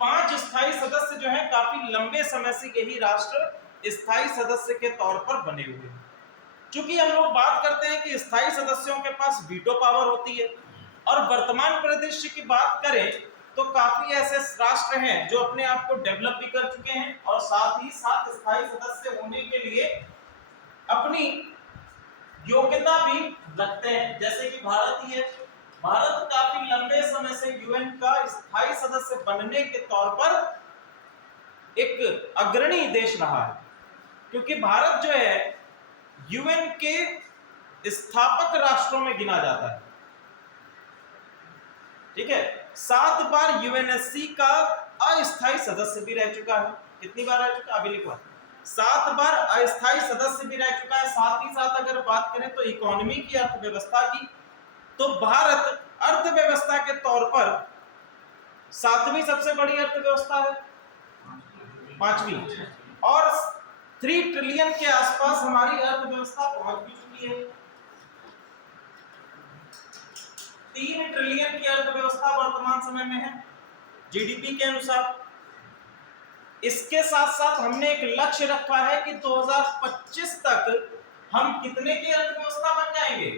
5 स्थायी सदस्य जो है काफी लंबे समय से यही राष्ट्र स्थायी सदस्य के तौर पर बने हुए हैं। चूंकि हम लोग बात करते हैं कि स्थायी सदस्यों के पास वीटो पावर होती है, और वर्तमान परिदृश्य की बात करें तो काफी ऐसे राष्ट्र हैं जो अपने आप को डेवलप भी कर चुके हैं और साथ ही साथ स्थायी सदस्य होने के लिए अपनी योग्यता भी रखते हैं, जैसे कि भारत ही है। भारत काफी लंबे समय से यूएन का स्थायी सदस्य बनने के तौर पर एक अग्रणी देश रहा है, क्योंकि भारत जो है यूएन के स्थापक राष्ट्रों में गिना जाता है। ठीक है, 7 बार यूएनएससी का अस्थायी सदस्य भी रह चुका है। कितनी बार रह चुका, अभी लिखवा, 7 बार अस्थायी सदस्य भी रह चुका है। साथ ही साथ अगर बात करें तो इकोनॉमी की, अर्थव्यवस्था की, तो भारत अर्थव्यवस्था के तौर पर 7वीं सबसे बड़ी अर्थव्यवस्था है, 5वीं, और 3 ट्रिलियन के आसपास हमारी अर्थव्यवस्था पहुंच भी चुकी है। 3 ट्रिलियन की अर्थव्यवस्था वर्तमान समय में है जीडीपी के अनुसार। इसके साथ साथ हमने एक लक्ष्य रखा है कि 2025 तक हम कितने की अर्थव्यवस्था बन जाएंगे,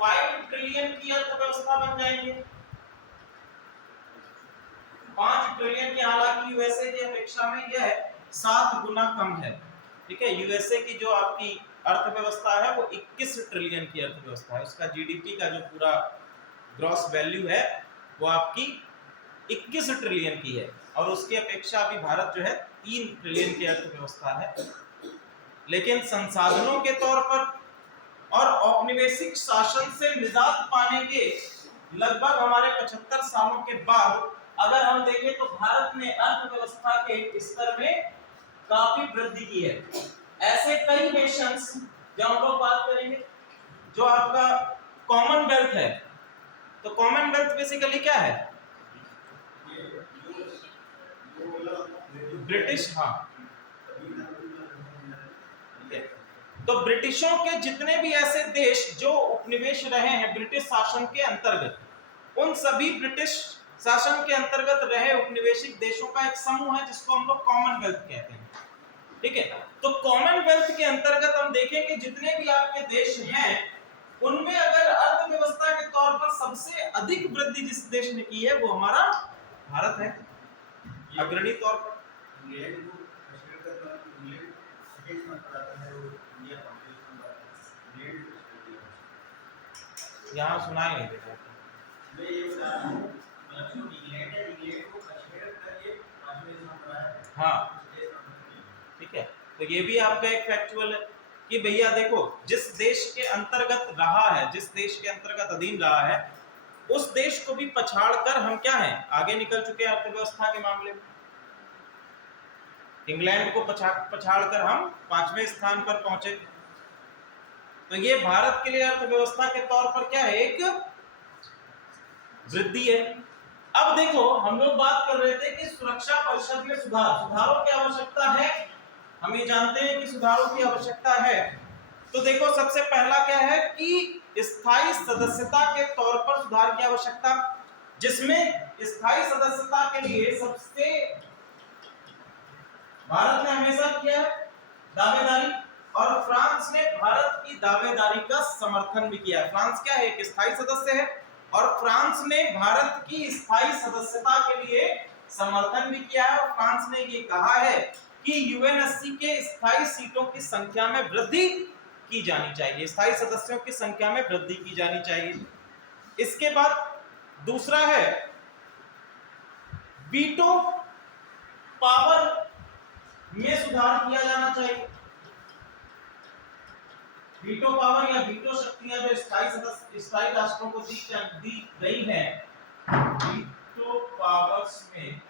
5 ट्रिलियन की अर्थव्यवस्था बन जाएंगे। 5 ट्रिलियन की, हालांकि यूएसए की अपेक्षा में यह 7 गुना कम है। ठीक है, यूएसए की जो आपकी अर्थव्यवस्था है वो 21 ट्रिलियन की अर्थव्यवस्था है, उसका जीडीपी का जो पूरा ग्रॉस वैल्यू है वो आपकी 21 ट्रिलियन की है, और उसकी अपेक्षा अभी भारत जो है 3 ट्रिलियन की अर्थव्यवस्था है। लेकिन संसाधनों के तौर पर और औपनिवेशिक शासन से निजात पाने के लगभग हमारे 75 सालों के बाद अगर हम देखें तो भारत ने अर्थव्यवस्था के स्तर में काफी वृद्धि की है। ऐसे कई नेशंस, जो हम लोग बात करेंगे, जो आपका कॉमनवेल्थ है, तो कॉमनवेल्थ बेसिकली क्या है, ब्रिटिश, हाँ, तो ब्रिटिशों के जितने भी ऐसे देश जो उपनिवेश रहे हैं ब्रिटिश शासन के अंतर्गत, उन सभी ब्रिटिश शासन के अंतर्गत रहे उपनिवेशिक देशों का एक समूह है जिसको हम लोग कॉमनवेल्थ कहते हैं। ठीक है, तो कॉमनवेल्थ के अंतर्गत हम देखें कि जितने भी आपके देश हैं उनमें अगर अर्थव्यवस्था के तौर पर सबसे अधिक वृद्धि जिस देश ने की है वो हमारा भारत है, अग्रणी तौर पर। यहाँ सुनाई नहीं देता। हाँ, ठीक है, तो ये भी आपका एक फैक्चुअल है कि भैया देखो, जिस देश के अंतर्गत रहा है, जिस देश के अंतर्गत अधीन रहा है, उस देश को भी पछाड़ कर हम क्या हैं, आगे निकल चुके हैं अर्थव्यवस्था के मामले में। इंग्लैंड को पछाड़ कर हम 5वें स्थान पर पहुंचे। तो ये भारत के लिए अर्थव्यवस्था के तौर पर क्या है, एक वृद्धि है। अब देखो हम लोग बात कर रहे थे कि सुरक्षा परिषद में सुधारों की आवश्यकता है। हम ये जानते हैं कि सुधारों की आवश्यकता है। तो देखो सबसे पहला क्या है कि स्थायी सदस्यता के तौर पर सुधार की आवश्यकता, जिसमें स्थायी सदस्यता के लिए सबसे भारत ने हमेशा किया है दावेदारी, और फ्रांस ने भारत की दावेदारी का समर्थन भी किया है। फ्रांस क्या है, एक स्थायी सदस्य है, और फ्रांस ने भारत की स्थायी सदस्यता के लिए समर्थन भी किया है। और फ्रांस ने ये कहा है कि यूएनएससी के स्थायी सीटों की संख्या में वृद्धि की जानी चाहिए, स्थायी सदस्यों की संख्या में वृद्धि की जानी चाहिए। इसके बाद दूसरा है वीटो पावर में सुधार किया जाना चाहिए। वीटो पावर या वीटो शक्तियां जो स्थायी राष्ट्रों को दी गई है, वीटो पावर्स में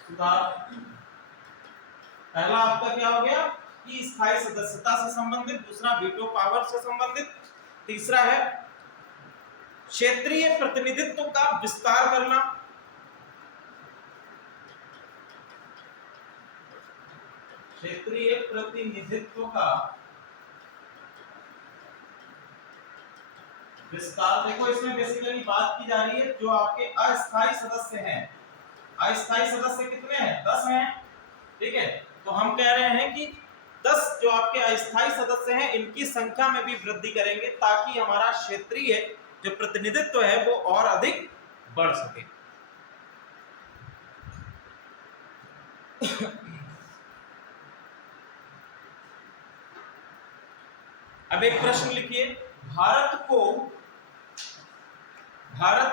सुधार। पहला आपका क्या हो गया कि स्थायी सदस्यता से संबंधित, दूसरा वीटो पावर से संबंधित, तीसरा है क्षेत्रीय प्रतिनिधित्व का विस्तार करना। क्षेत्रीय प्रतिनिधित्व का विस्तार। देखो इसमें बेसिकली बात की जा रही है जो आपके अस्थायी सदस्य हैं। अस्थायी सदस्य कितने हैं? 10 हैं, ठीक है। तो हम कह रहे हैं कि 10 जो आपके अस्थायी सदस्य हैं इनकी संख्या में भी वृद्धि करेंगे ताकि हमारा क्षेत्रीय जो प्रतिनिधित्व है वो और अधिक बढ़ सके। अब एक प्रश्न लिखिए, भारत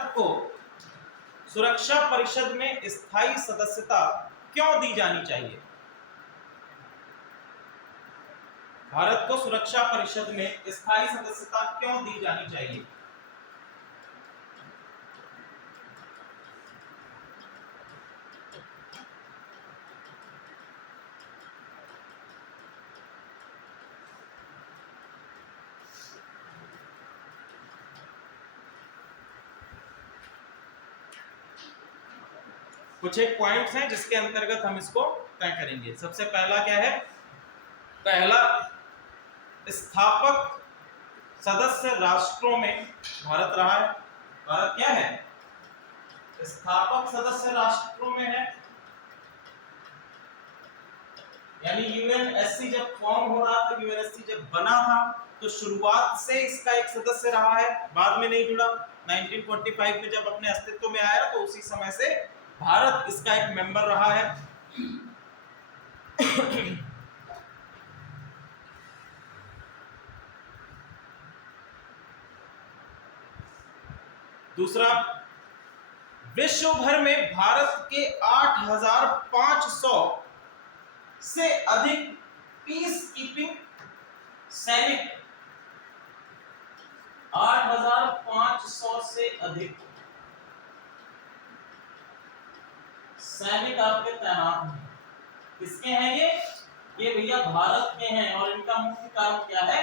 को सुरक्षा परिषद में स्थायी सदस्यता क्यों दी जानी चाहिए? भारत को सुरक्षा परिषद में स्थायी सदस्यता क्यों दी जानी चाहिए? कुछ एक पॉइंट्स हैं जिसके अंतर्गत हम इसको तय करेंगे। सबसे पहला क्या है? पहला, स्थापक सदस्य राष्ट्रों में भारत रहा है। भारत क्या है? स्थापक सदस्य राष्ट्रों में है, यानी यूएनएससी जब फॉर्म हो रहा था, यूएनएससी जब बना था तो शुरुआत से इसका एक सदस्य रहा है, बाद में नहीं जुड़ा। 1945 में जब अपने अस्तित्व में आया तो उसी समय से भारत इसका एक मेंबर रहा है। दूसरा, विश्व भर में भारत के 8,500 से अधिक पीस कीपिंग सैनिक, 8,500 से अधिक सैनिक आपके तैनात हैं। किसके हैं ये भैया भारत के हैं, और इनका मुख्य काम क्या है?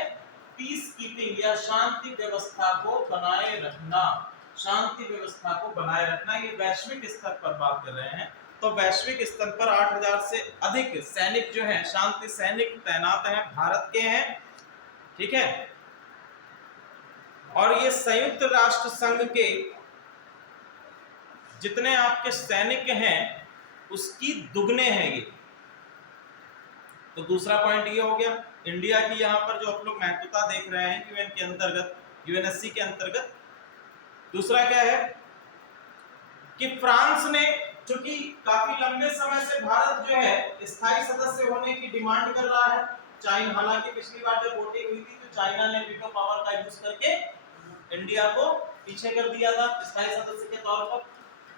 पीस कीपिंग या शांति व्यवस्था को बनाए रखना। शांति व्यवस्था को बनाए रखना, ये वैश्विक स्तर पर बात कर रहे हैं। तो वैश्विक स्तर पर 8,000 से अधिक सैनिक जो हैं, शांति सैनिक तैनात हैं, भारत के हैं, ठीक है। और ये संयुक्त राष्ट्र संघ के जितने आपके सैनिक हैं उसकी दुगने हैं ये। तो दूसरा पॉइंट ये हो गया इंडिया की, यहाँ पर जो आप लोग महत्वता देख रहे हैं यूएन के अंतर्गत, यूएनएससी के अंतर्गत। दूसरा क्या है कि फ्रांस ने, चूंकि काफी लंबे समय से भारत जो है स्थायी सदस्य होने की डिमांड कर रहा है। चाइना, हालांकि पिछली बार जब वोटिंग हुई थी तो चाइना ने वीटो पावर का यूज करके इंडिया को पीछे कर दिया था स्थायी सदस्य के तौर पर।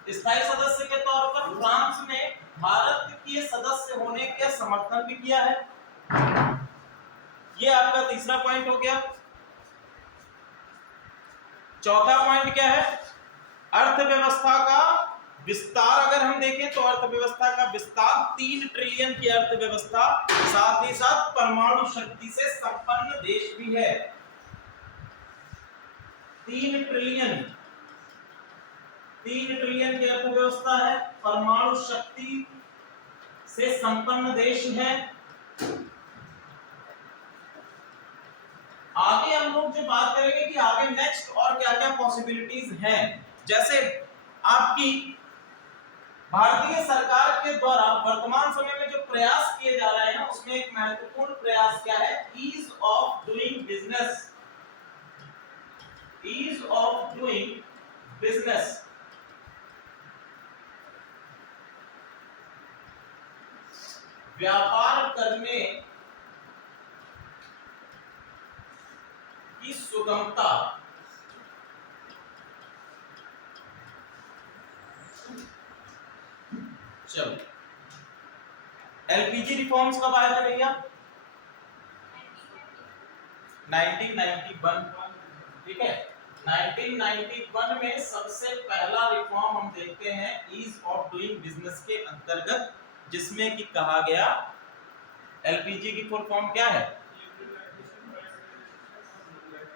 स्थायी सदस्य के तौर पर फ्रांस ने भारत के सदस्य होने के समर्थन भी किया है। ये आपका तीसरा पॉइंट हो गया। चौथा पॉइंट क्या है? अर्थव्यवस्था का विस्तार। अगर हम देखें तो अर्थव्यवस्था का विस्तार, 3 ट्रिलियन की अर्थव्यवस्था, साथ ही साथ परमाणु शक्ति से संपन्न देश भी है। 3 ट्रिलियन की अर्थव्यवस्था है, परमाणु शक्ति से संपन्न देश है। आगे हम लोग जो बात करेंगे कि आगे नेक्स्ट और क्या क्या पॉसिबिलिटीज हैं, जैसे आपकी भारतीय सरकार के द्वारा वर्तमान समय में जो प्रयास किए जा रहे हैं उसमें एक महत्वपूर्ण प्रयास क्या है, ease of doing business. Ease of doing business. व्यापार करने की सुगमता। चलो, एलपीजी रिफॉर्म्स कब आया था भैया? 1991। ठीक है, 1991 में सबसे पहला रिफॉर्म हम देखते हैं ईज ऑफ डूइंग बिजनेस के अंतर्गत, जिसमें कि कहा गया एलपीजी की फुल फॉर्म क्या है?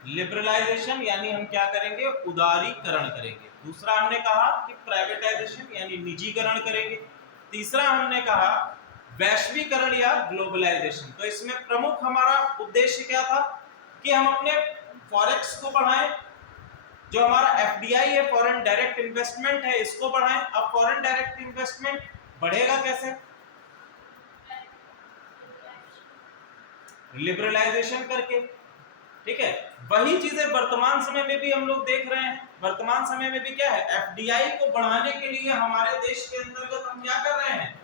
लिबरलाइजेशन, यानी हम क्या करेंगे, उदारीकरण करेंगे। दूसरा हमने कहा कि प्राइवेटाइजेशन यानी निजीकरण करेंगे। तीसरा हमने कहा वैश्वीकरण या ग्लोबलाइजेशन। तो इसमें प्रमुख हमारा उद्देश्य क्या था कि हम अपने फॉरेक्स को बढ़ाएं, जो हमारा एफडीआई है, फॉरेन डायरेक्ट इन्वेस्टमेंट है, इसको बढ़ाएं। अब फॉरेन डायरेक्ट इन्वेस्टमेंट बढ़ेगा कैसे? लिबरलाइजेशन करके। ठीक है, वही चीजें वर्तमान समय में भी हम लोग देख रहे हैं। वर्तमान समय में भी क्या है, एफडीआई को बढ़ाने के लिए हमारे देश के अंतर्गत हम क्या कर रहे हैं,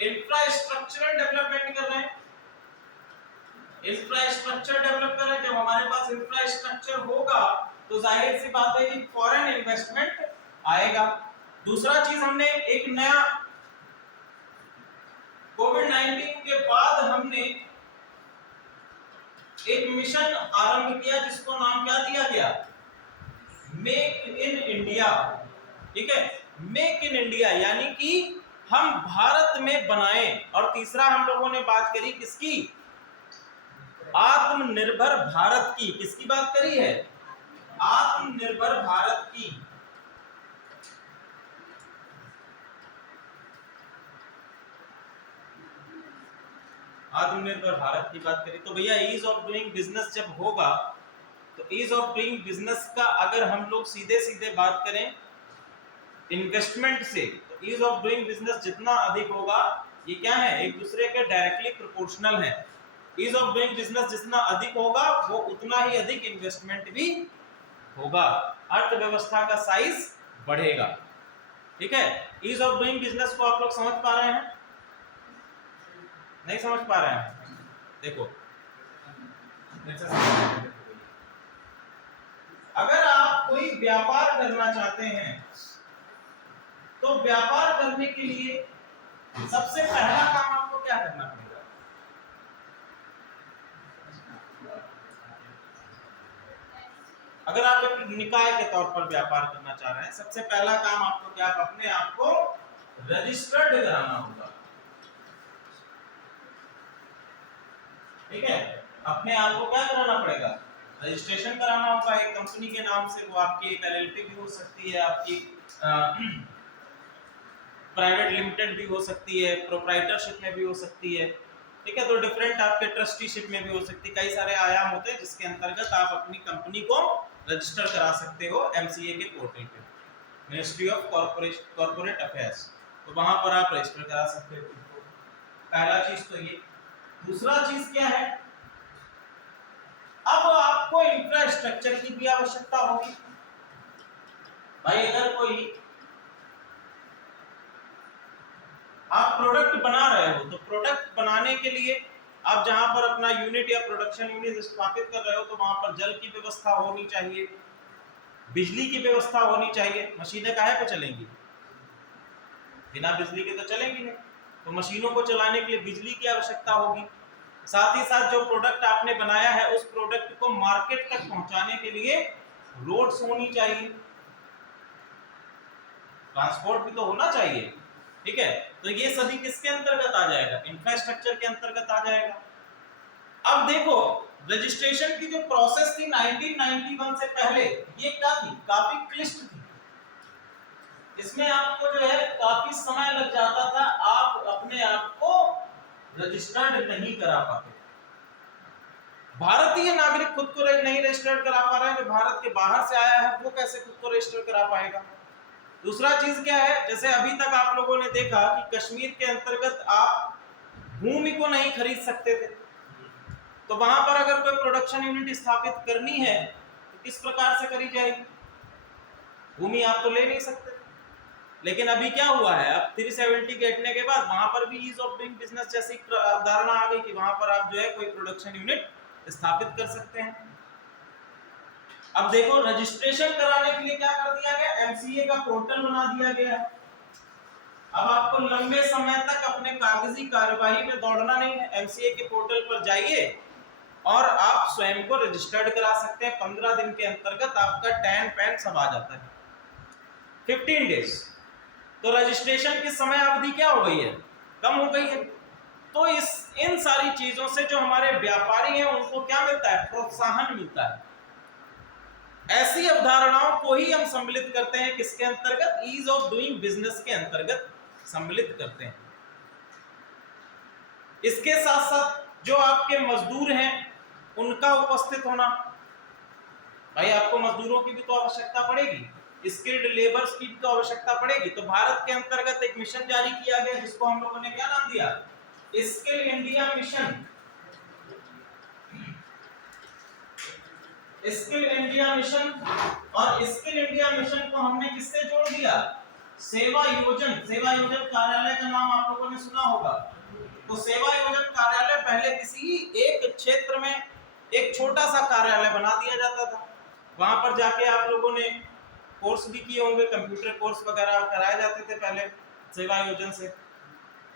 इंफ्रास्ट्रक्चरल डेवलपमेंट कर रहे हैं। इंफ्रास्ट्रक्चर डेवलप कर रहे हैं। जब हमारे पास इंफ्रास्ट्रक्चर होगा तो जाहिर सी बात है कि फॉरेन इन्वेस्टमेंट आएगा। दूसरा चीज, हमने एक नया कोविड-19 के बाद हमने एक मिशन आरंभ किया जिसको नाम क्या दिया गया, मेक इन इंडिया। ठीक है, मेक इन इंडिया यानी कि हम भारत में बनाएं। और तीसरा हम लोगों ने बात करी किसकी, आत्मनिर्भर भारत की। किसकी बात करी है, आत्मनिर्भर भारत की। आत्मनिर्भर भारत की बात करें तो भैया ईज ऑफ डूइंग बिजनेस जब होगा तो ईज ऑफ डूइंग बिजनेस का अगर हम लोग सीधे सीधे बात करें इन्वेस्टमेंट से, तो ईज ऑफ डूइंग बिजनेस जितना अधिक होगा, ये क्या है, एक दूसरे के डायरेक्टली प्रोपोर्शनल है। ईज ऑफ डूइंग बिजनेस जितना अधिक होगा वो उतना ही अधिक इन्वेस्टमेंट भी होगा, अर्थव्यवस्था का साइज बढ़ेगा। ठीक है, ईज ऑफ डूइंग बिजनेस को आप लोग समझ पा रहे हैं, नहीं समझ पा रहे हैं? देखो, अगर आप कोई व्यापार करना चाहते हैं तो व्यापार करने के लिए सबसे पहला काम आपको क्या करना पड़ेगा, अगर आप एक निकाय के तौर पर व्यापार करना चाह रहे हैं, सबसे पहला काम आपको क्या, अपने आप को रजिस्टर्ड कराना होगा। ठीक है, अपने आप को क्या कराना पड़ेगा, रजिस्ट्रेशन कराना होगा एक कंपनी के नाम से। वो आपकी एक एलएलपी भी हो सकती है, आपकी प्राइवेट लिमिटेड भी हो सकती है, प्रोप्राइटरशिप में भी हो सकती है। ठीक है, तो डिफरेंट आपके ट्रस्टीशिप में भी हो सकती है। कई सारे आयाम होते हैं जिसके अंतर्गत आप अपनी कंपनी को रजिस्टर करा सकते हो एमसीए के पोर्टल पे, मिनिस्ट्री ऑफ कॉर्पोरेट अफेयर्स, तो वहां पर आप रजिस्टर करा सकते हो। पहला चीज तो ये। दूसरा चीज क्या है, अब आपको इंफ्रास्ट्रक्चर की भी आवश्यकता होगी। भाई अगर कोई आप प्रोडक्ट बना रहे हो तो प्रोडक्ट बनाने के लिए आप जहां पर अपना यूनिट या प्रोडक्शन यूनिट स्थापित कर रहे हो तो वहां पर जल की व्यवस्था होनी चाहिए, बिजली की व्यवस्था होनी चाहिए। मशीनें काहे पे चलेंगी, बिना बिजली के तो चलेंगी नहीं, तो मशीनों को चलाने के लिए बिजली की आवश्यकता होगी। साथ ही साथ जो प्रोडक्ट आपने बनाया है उस प्रोडक्ट को मार्केट तक पहुंचाने के लिए रोड्स होनी चाहिए, ट्रांसपोर्ट भी तो होना चाहिए। ठीक है, तो ये सभी किसके अंतर्गत आ जाएगा, इंफ्रास्ट्रक्चर के अंतर्गत आ जाएगा। अब देखो, रजिस्ट्रेशन की जो प्रोसेस थी 1991 से पहले, ये क्या थी, काफी क्लिष्ट थी। इसमें आपको जो है काफी समय लग जाता था, आप अपने आप को रजिस्टर्ड नहीं करा पाते। भारतीय नागरिक खुद को नहीं रजिस्टर्ड करा पा रहा है, जो भारत के बाहर से आया है वो कैसे खुद को रजिस्टर करा पाएगा। दूसरा चीज क्या है, जैसे अभी तक आप लोगों ने देखा कि कश्मीर के अंतर्गत आप भूमि को नहीं खरीद सकते थे, तो वहां पर अगर कोई प्रोडक्शन यूनिट स्थापित करनी है तो किस प्रकार से करी जाएगी, भूमि आप तो ले नहीं सकते। लेकिन अभी क्या हुआ है, अब 370 के हटने के बाद वहां पर भी ईज ऑफ डूइंग बिजनेस जैसी अवधारणा आ गई कि वहां पर आप जो है कोई प्रोडक्शन यूनिट स्थापित कर सकते हैं। अब देखो रजिस्ट्रेशन कराने के लिए क्या कर दिया गया, एमसीए का पोर्टल बना दिया गया है। अब आपको लंबे समय तक अपने कागजी कार्यवाही में दौड़ना नहीं है, एमसीए के पोर्टल पर जाइए और आप स्वयं को रजिस्टर्ड करा सकते हैं। 15 दिन के अंतर्गत आपका टैन पैन सब आ जाता है, 15 डेज। तो रजिस्ट्रेशन की समय अवधि क्या हो गई है, कम हो गई है। तो इन सारी चीजों से जो हमारे व्यापारी हैं उनको क्या मिलता है, प्रोत्साहन मिलता है। ऐसी अवधारणाओं को ही हम सम्मिलित करते हैं किसके अंतर्गत, ईज ऑफ डूइंग बिजनेस के अंतर्गत सम्मिलित करते हैं। इसके साथ साथ जो आपके मजदूर हैं उनका उपस्थित होना, भाई आपको मजदूरों की भी तो आवश्यकता पड़ेगी, स्किल्ड लेबर्स की भी तो आवश्यकता पड़ेगी। तो भारत के अंतर्गत एक मिशन जारी किया गया जिसको हम लोगों ने क्या नाम दिया, skill India mission. Skill India mission, और स्किल इंडिया मिशन को हमने किससे जोड़ दिया, सेवा योजन। सेवा योजन कार्यालय का नाम आप लोगों ने सुना होगा। तो सेवा योजन कार्यालय पहले किसी एक क्षेत्र में एक छोटा सा कार्यालय बना दिया जाता था, वहां पर जाके आप लोगों ने कोर्स भी किए होंगे, कंप्यूटर कोर्स वगैरह कराए जाते थे पहले सेवा योजन से।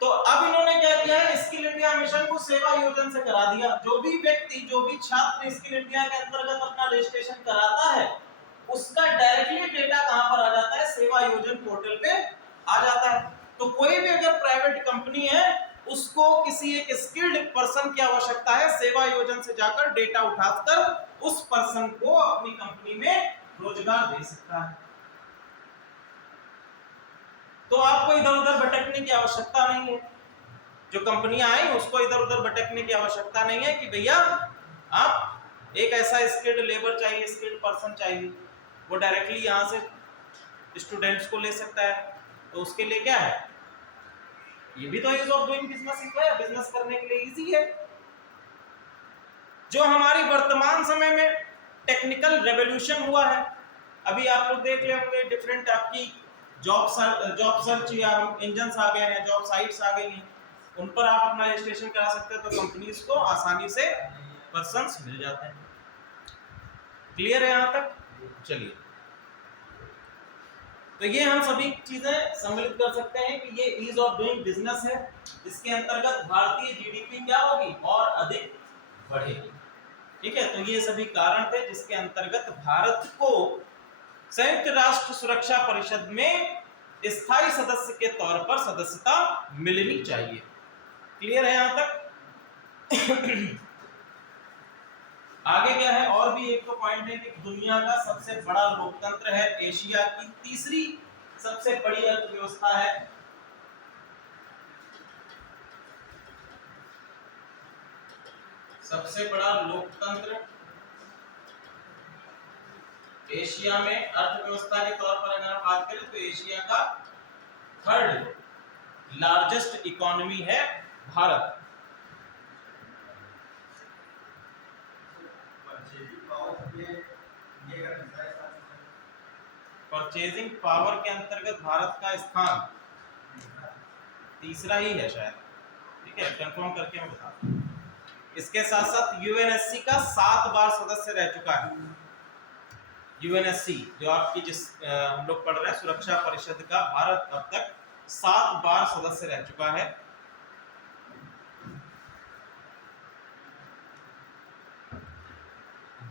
तो अब इन्होंने क्या किया है, स्किल इंडिया मिशन को सेवा योजन से करा दिया। जो भी व्यक्ति, जो भी छात्र स्किल इंडिया के अंतर्गत अपना रजिस्ट्रेशन कराता है उसका डायरेक्टली डेटा कहां पर आ जाता है, सेवा योजन पोर्टल पे आ जाता है। तो कोई भी अगर प्राइवेट कंपनी है उसको किसी एक स्किल्ड पर्सन की आवश्यकता है, सेवा योजन से जाकर डेटा उठाकर उस पर्सन को अपनी कंपनी में रोजगार दे सकता है। तो आपको इधर उधर भटकने की आवश्यकता नहीं है, जो कंपनियां आई उसको इधर उधर भटकने की आवश्यकता नहीं है कि भैया आप एक ऐसा स्किल्ड लेबर चाहिए, स्किल्ड पर्सन चाहिए, वो डायरेक्टली यहां से स्टूडेंट्स को ले सकता है। तो उसके लिए क्या है, ये भी तो ईज ऑफ डूइंग बिजनेस है, बिजनेस करने के लिए इजी है। जो हमारी वर्तमान समय में टेक्निकल रेवोल्यूशन हुआ है, अभी आप लोग देख ले होंगे डिफरेंट आपकी जॉब सर्च या इंजन्स आ गए हैं, जॉब साइट्स आ गई हैं, उन पर आप अपना रजिस्ट्रेशन करा सकते हैं, तो कंपनीज को आसानी से पर्सन्स मिल जाते हैं। क्लियर है यहां तक, चलिए। तो ये हम सभी चीजें सम्मिलित कर सकते हैं कि ये ईज ऑफ डूइंग बिजनेस है, इसके अंतर्गत भारतीय जीडीपी क्या होगी, और अधिक बढ़ेगी। ठीक है, तो ये सभी कारण थे जिसके अंतर्गत भारत को संयुक्त राष्ट्र सुरक्षा परिषद में स्थायी सदस्य के तौर पर सदस्यता मिलनी चाहिए। क्लियर है यहां तक? आगे क्या है, और भी एक तो पॉइंट है कि दुनिया का सबसे बड़ा लोकतंत्र है, एशिया की तीसरी सबसे बड़ी अर्थव्यवस्था है, सबसे बड़ा लोकतंत्र एशिया में। अर्थव्यवस्था के तौर पर अगर बात करें तो एशिया का थर्ड लार्जेस्ट इकोनॉमी है भारत। परचेजिंग पावर के अंतर्गत भारत का स्थान तीसरा ही है शायद, ठीक है, कंफर्म करके मैं बताता हूं। इसके साथ साथ यूएनएससी का 7 बार सदस्य रह चुका है। यूएनएससी जो आपकी जिस हम लोग पढ़ रहे हैं सुरक्षा परिषद का, भारत अब तक 7 बार सदस्य रह चुका है।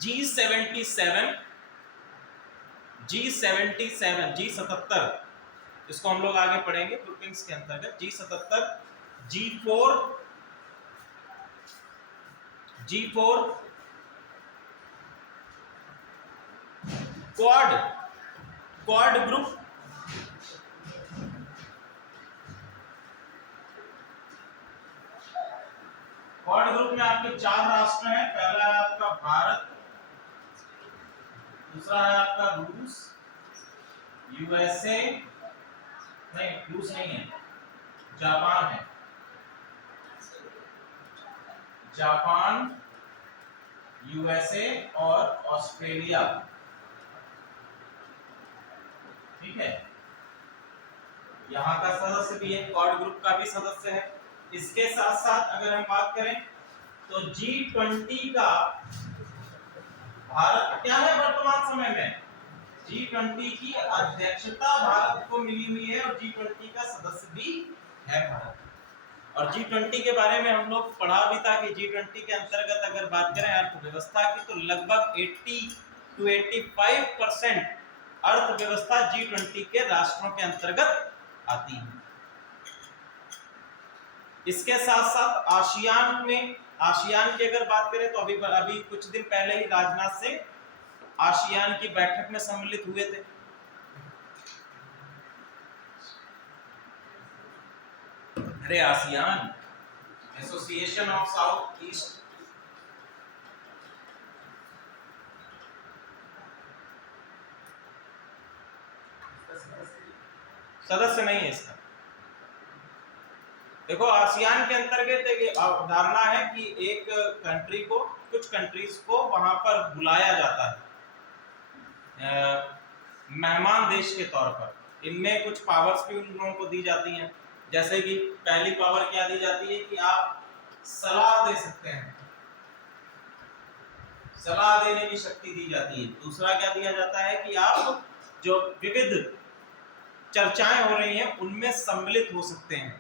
G77 G77 इसको हम लोग आगे पढ़ेंगे ग्रुपिंग्स के अंतर्गत। G77 G4 quad, quad group quad group में आपके 4 राष्ट्र हैं। पहला है आपका भारत, दूसरा है आपका रूस, यूएसए, नहीं रूस नहीं है, जापान है, जापान, यूएसए और ऑस्ट्रेलिया। ठीक है, यहाँ का सदस्य भी है, क्वाड ग्रुप का भी सदस्य है। इसके साथ साथ अगर हम बात करें तो G20 का भारत क्या है वर्तमान समय में, G20 की अध्यक्षता भारत को मिली हुई है और G20 का सदस्य भी है भारत। और G20 के बारे में हम लोग पढ़ा भी था कि G20 के अंतर्गत अगर बात करें अर्थव्यवस्था की तो लगभग 80 to 85% अर्थव्यवस्था G20 के राष्ट्रों के अंतर्गत आती है। इसके साथ साथ आसियान में, आसियान की अगर बात करें तो अभी कुछ दिन पहले ही राजनाथ सिंह आसियान की बैठक में सम्मिलित हुए थे। अरे ASEAN, association of south east, सदस्य नहीं है इसका। देखो आसियान के अंतर्गत एक अवधारणा है कि एक कंट्री को, कुछ कंट्रीज को वहां पर बुलाया जाता है मेहमान देश के तौर पर। इनमें कुछ पावर्स भी उन लोगों को दी जाती हैं, जैसे कि पहली पावर क्या दी जाती है कि आप सलाह दे सकते हैं, सलाह देने की शक्ति दी जाती है। दूसरा क्या दिया जाता है कि आप जो विविध चर्चाएं हो रही हैं उनमें सम्मिलित हो सकते हैं।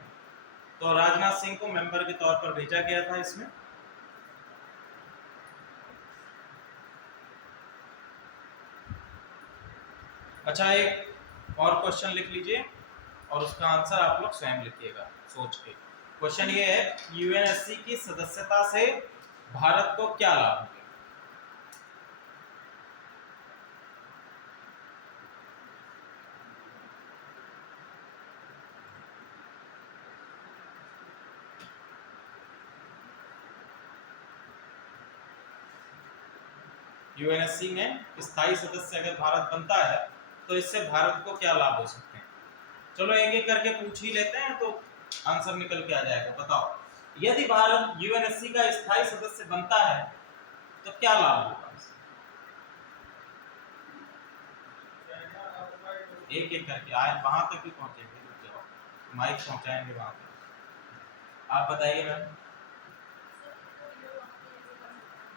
तो राजनाथ सिंह को मेंबर के तौर पर भेजा गया था इसमें। अच्छा, एक और क्वेश्चन लिख लीजिए और उसका आंसर आप लोग स्वयं लिखिएगा सोच के। क्वेश्चन ये है, यूएनएससी की सदस्यता से भारत को क्या लाभ है? यूएनएससी में स्थायी सदस्य अगर भारत बनता है तो इससे भारत को क्या लाभ हो सकते हैं? चलो एक एक करके पूछ ही लेते हैं तो आंसर निकल के आ जाएगा। बताओ, यदि भारत यूएनएससी का स्थायी सदस्य बनता है तो क्या लाभ होगा? एक एक करके आए, वहां तक भी पहुंचेंगे, माइक पहुंचाएंगे वहां तक। आप बताइए मैम।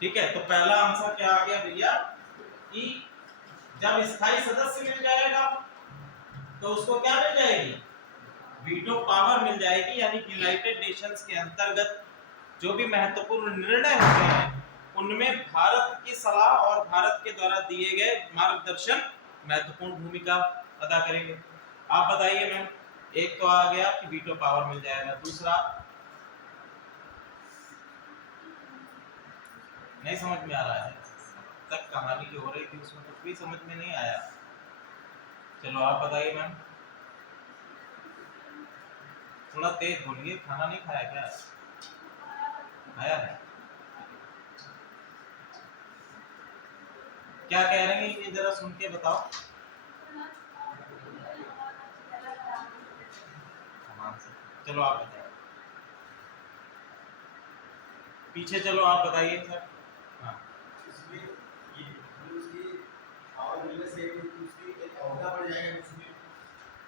ठीक है, तो पहला आंसर क्या आ गया भैया कि जब स्थायी सदस्य मिल जाएगा तो उसको क्या मिल जाएगी, वीटो पावर मिल जाएगी। यानी यूनाइटेड नेशंस के अंतर्गत जो भी महत्वपूर्ण निर्णय होते हैं उनमें भारत की सलाह और भारत के द्वारा दिए गए मार्गदर्शन महत्वपूर्ण भूमिका अदा करेंगे। आप बताइए मैम। एक तो आ गया कि वीटो पावर मिल जाएगा, दूसरा नहीं समझ में आ रहा है, तक कहानी जो हो रही थी उसमें कुछ भी समझ में नहीं आया। चलो आप बताइए मैम, थोड़ा तेज बोलिए। खाना नहीं खाया क्या? खाया है। क्या कह रहे हैं ये जरा सुन के बताओ। चलो आप बताइए, पीछे चलो आप बताइए सर। हाँ,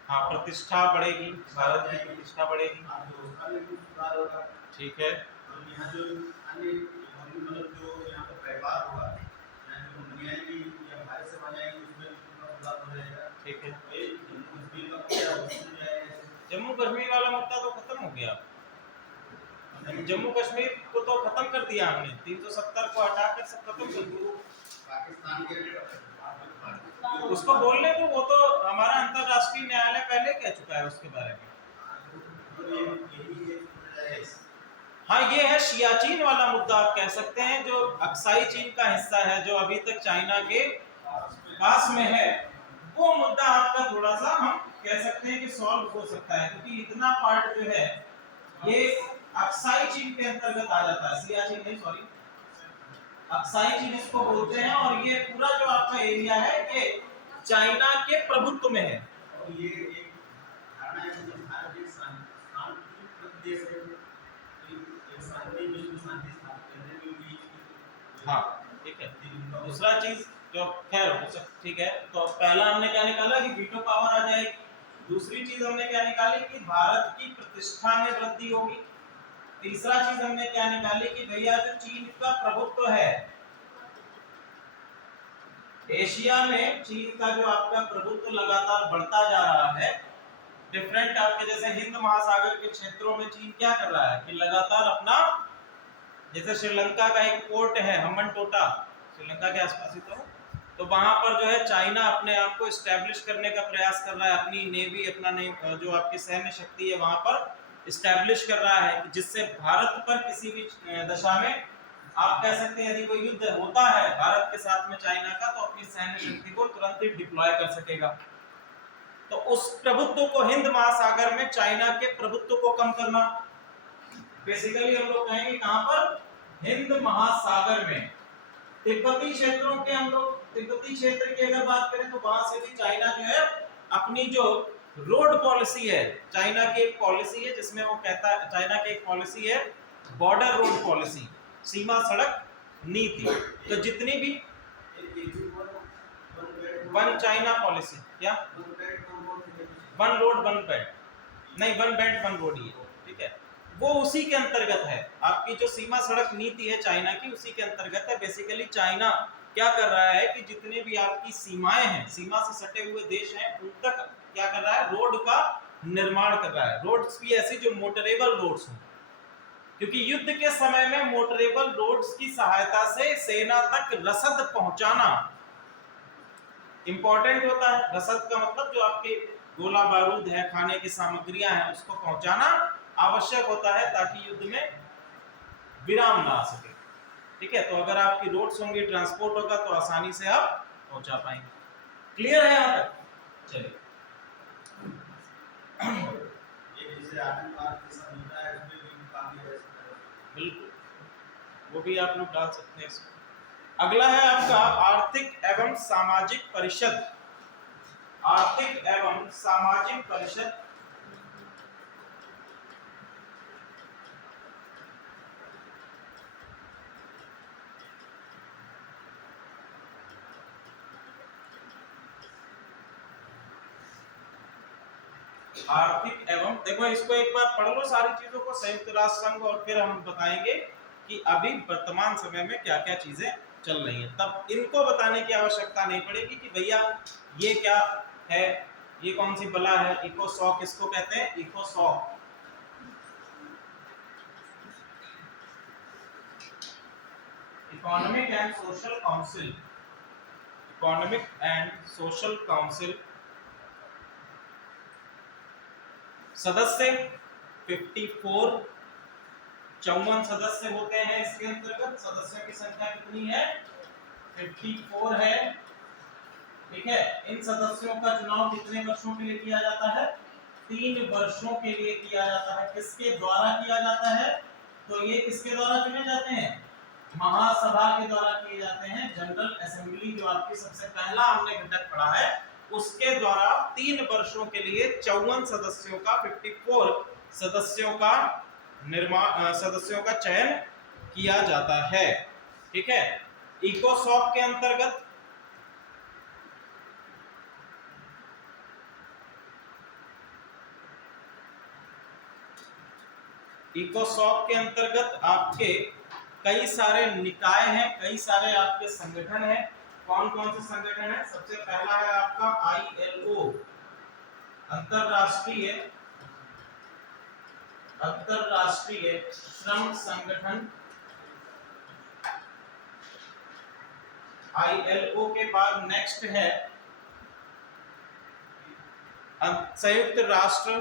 हाँ प्रतिष्ठा बढ़ेगी, भारत की प्रतिष्ठा बढ़ेगी। ठीक है, यहाँ जो अन्य मतलब जो यहाँ पर व्यापार होगा, यहाँ जो कंपनियां भी या भारत से बनाएंगी उसमें लाभ हो जाएगा। ठीक है, जम्मू कश्मीर वाला मुद्दा तो खत्म हो गया। जम्मू कश्मीर को तो खत्म कर दिया हमने, 370 को हटाकर सब खत्म कर दिया। पाकिस्तान के उसको बोलने को, वो तो हमारा अंतरराष्ट्रीय न्यायालय पहले कह चुका है उसके बारे में। हाँ, ये है सियाचिन वाला मुद्दा आप कह सकते हैं, जो अक्साई चीन का हिस्सा है, जो अभी तक चाइना के पास में है, वो मुद्दा आपका थोड़ा सा हम कह सकते हैं कि सॉल्व हो सकता है, क्योंकि इतना पार्ट जो है ये अक्साई चीन के अंतर्गत आ जाता है, सियाचिन नहीं, सॉरी, अक्साई चीन इसको बोलते हैं, और ये पूरा जो आपका एरिया है ये चाइना के प्रभुत्व में है। और ये एक धारणा है कि भारत एक शांति देश है, एक शांति विश्व शांति स्थापित करने के लिए। हाँ ठीक है। दूसरा चीज जो खैर ठीक है, तो पहला हमने क्या निकाला कि वीटो पावर आ जाएगी। दूसरी चीज हमने क्या निकाली कि भारत की प्रतिष्ठा में वृद्धि होगी। तीसरा चीज हमने क्या निकाली कि भैया जो चीन का प्रभुत्व है एशिया में, चीन का जो आपका प्रभुत्व लगातार बढ़ता जा रहा है। डिफरेंट आपके जैसे हिंद महासागर के क्षेत्रों में चीन क्या कर रहा है कि लगातार अपना, जैसे श्रीलंका का एक पोर्ट है हम्बनटोटा, श्रीलंका के आसपास ही तो वहां पर जो है चाइना अपने आप को एस्टैब्लिश करने का प्रयास कर रहा है, अपनी नेवी, अपना जो आपकी सैन्य शक्ति है वहां पर एस्टैब्लिश कर रहा है, जिससे भारत पर किसी भी दशा में आप कह सकते हैं यदि कोई युद्ध होता है भारत के साथ में चाइना का, तो अपनी सैन्य शक्ति को तुरंत ही डिप्लॉय कर सकेगा। तो उस प्रभुत्व को, हिंद महासागर में चाइना के प्रभुत्व को कम करना, बेसिकली हम लोग कहेंगे कहां पर, हिंद महासागर में। तिब्बती क्षेत्रों के हम लोग, तिब्बती क्षेत्र की अगर बात करें तो वहां से भी चाइना जो है अपनी जो रोड पॉलिसी है, चाइना की एक पॉलिसी है जिसमें वो कहता है, चाइना की एक पॉलिसी है बॉर्डर रोड पॉलिसी, सीमा सड़क नीति। तो जितनी भी वन चाइना पॉलिसी, क्या वन रोड वन बेल्ट, नहीं वन बेल्ट वन रोड ही है, ठीक है, वो उसी के अंतर्गत है। आपकी जो सीमा सड़क नीति है चाइना की, उसी के अंतर्गत है। बेसिकली चाइना क्या कर रहा है कि जितने भी आपकी सीमाएं हैं, सीमा से सटे हुए देश हैं, उन तक क्या कर रहा है, रोड का निर्माण कर रहा है। रोड्स भी ऐसी जो मोटरेबल रोड्स हों, क्योंकि युद्ध के समय में मोटरेबल रोड्स की सहायता से सेना तक रसद पहुंचाना इंपॉर्टेंट होता है। रसद का मतलब जो आपके गोला बारूद है, खाने की सामग्रियां हैं, उसको पहुंचाना आवश्यक होता है ताकि युद्ध में विराम ना आ सके। ठीक है, तो अगर आपकी रोड्स होंगी, ट्रांसपोर्ट होगा, तो आसानी से आप पहुंचा पाएंगे। क्लियर है यहाँ तक? चलिए, बिल्कुल, वो भी आप लोग डाल सकते हैं इसमें। अगला है आपका आर्थिक एवं सामाजिक परिषद। आर्थिक एवं सामाजिक परिषद आर्थिक एवं, देखो इसको एक बार पढ़ लो सारी चीजों को, संयुक्त राष्ट्र संघ, और फिर हम बताएंगे कि अभी वर्तमान समय में क्या क्या चीजें चल रही हैं। तब इनको बताने की आवश्यकता नहीं पड़ेगी कि भैया ये क्या है, ये कौन सी बला है। इकोसॉक किसको कहते हैं? इकोसॉक, economic and social council, economic and social council. सदस्य 54, 54 सदस्य होते हैं इसके अंतर्गत। सदस्यों की संख्या कितनी है? 54 है। ठीक है, इन सदस्यों का चुनाव कितने वर्षों के लिए किया जाता है? 3 वर्षों के लिए किया जाता है। किसके द्वारा किया जाता है? तो ये किसके द्वारा चुने जाते हैं? महासभा के द्वारा किए जाते हैं। जनरल असेंबली जो आपकी सबसे पहला हमने घटक पढ़ा है, उसके द्वारा 3 वर्षों के लिए 54 सदस्यों का, 54 सदस्यों का निर्माण, सदस्यों का चयन किया जाता है। ठीक है, इकोसॉक के अंतर्गत इकोसॉक के अंतर्गत आपके कई सारे निकाय हैं, कई सारे आपके संगठन हैं। कौन कौन से संगठन हैं? सबसे पहला है आपका ILO, अंतरराष्ट्रीय श्रम संगठन। ILO के बाद नेक्स्ट है संयुक्त राष्ट्र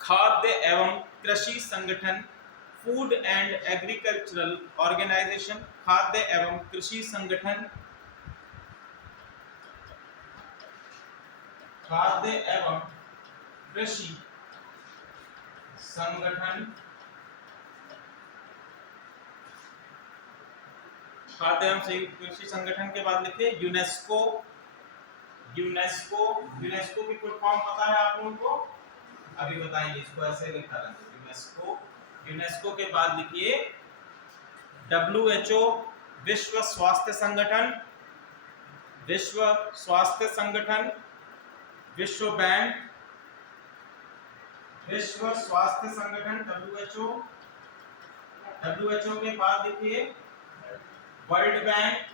खाद्य एवं कृषि संगठन, फूड एंड एग्रीकल्चरल ऑर्गेनाइजेशन, खाद्य एवं कृषि संगठन। खाद्य एवं कृषि संगठन, खाद्य एवं कृषि संगठन के बाद लिखिए यूनेस्को। यूनेस्को, यूनेस्को की फुल फॉर्म पता है आप लोगों को? अभी बताएंगे, इसको ऐसे लिखा रहता है यूनेस्को। यूनेस्को के बाद लिखिए WHO, विश्व स्वास्थ्य संगठन, विश्व स्वास्थ्य संगठन, विश्व बैंक, विश्व स्वास्थ्य संगठन WHO। WHO के बाद लिखिए वर्ल्ड बैंक,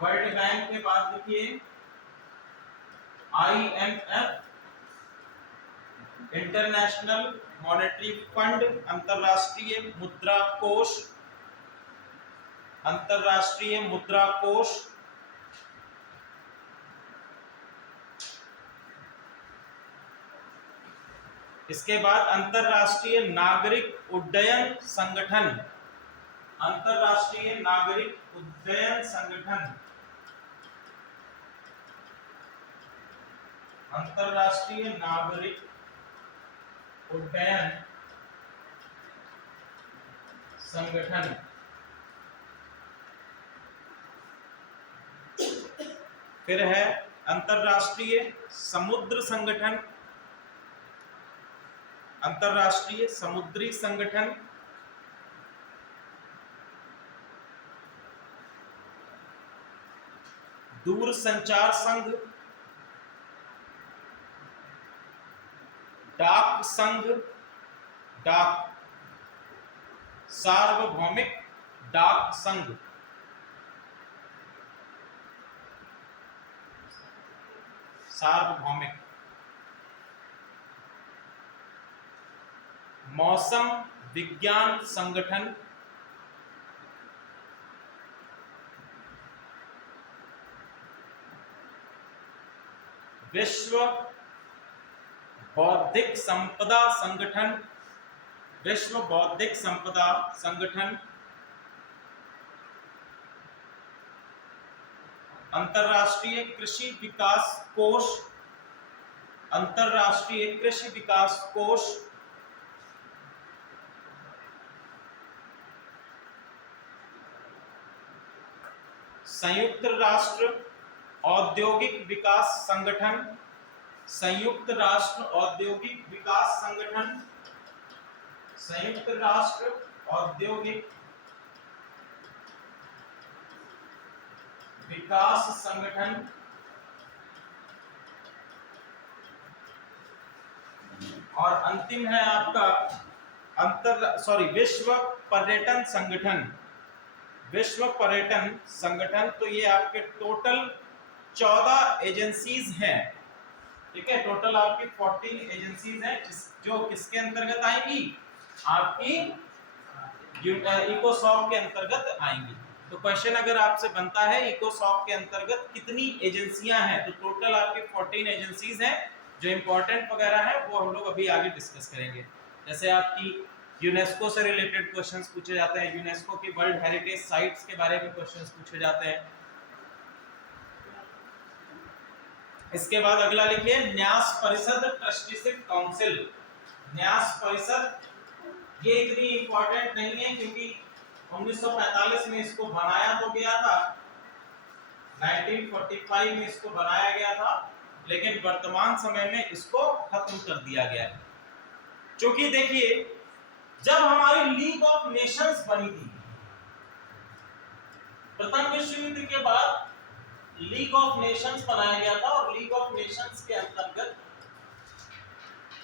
वर्ल्ड बैंक के बाद लिखिए IMF, इंटरनेशनल मॉनेटरी फंड, अंतरराष्ट्रीय मुद्रा कोष, अंतरराष्ट्रीय मुद्रा कोष। इसके बाद अंतरराष्ट्रीय नागरिक उड्डयन संगठन, अंतरराष्ट्रीय नागरिक उड्डयन संगठन, अंतरराष्ट्रीय नागरिक उड्डयन संगठन। फिर है अंतरराष्ट्रीय समुद्र संगठन, अंतरराष्ट्रीय समुद्री संगठन। दूरसंचार संघ, डाक संघ, डाक, सार्वभौमिक डाक संघ, सार्वभौमिक। मौसम विज्ञान संगठन, विश्व बौद्धिक संपदा संगठन, विश्व बौद्धिक संपदा संगठन। अंतरराष्ट्रीय कृषि विकास कोष, अंतरराष्ट्रीय कृषि विकास कोष। संयुक्त राष्ट्र औद्योगिक विकास संगठन, संयुक्त राष्ट्र औद्योगिक विकास संगठन, संयुक्त राष्ट्र औद्योगिक विकास संगठन। और अंतिम है आपका विश्व पर्यटन संगठन, विश्व पर्यटन संगठन। तो ये आपके टोटल 14 एजेंसीज हैं, ठीक है। टोटल आपकी 14 एजेंसीज हैं जो किसके अंतर्गत आएंगी? आपकी इकोसॉक के अंतर्गत आएंगी। तो क्वेश्चन अगर आपसे बनता है इकोसॉक के अंतर्गत कितनी एजेंसियां हैं, तो टोटल आपकी 14 एजेंसीज हैं। जो इंपॉर्टेंट वगैरह है वो हम लोग अभी आगे डिस्कस करेंगे। जैसे आपकी यूनेस्को से रिलेटेड क्वेश्चंस पूछे जाते हैं, यूनेस्को की वर्ल्ड हेरिटेज साइट्स के बारे में क्वेश्चंस पूछे जाते हैं। इसके बाद अगला लिखिए न्यास परिषद ट्रस्टीशिप काउंसिल। न्यास परिषद ये इतनी इंपॉर्टेंट नहीं है क्योंकि 1945 में इसको बनाया तो गया था, 1945 में इसको बनाया गया था, लेकिन वर्तमान समय में इसको खत्म कर दिया गया है। क्योंकि देखिए जब हमारी लीग ऑफ नेशंस बनी थी, प्रथम विश्व युद्ध के बाद लीग ऑफ नेशंस बनाया गया था और लीग ऑफ नेशंस के अंतर्गत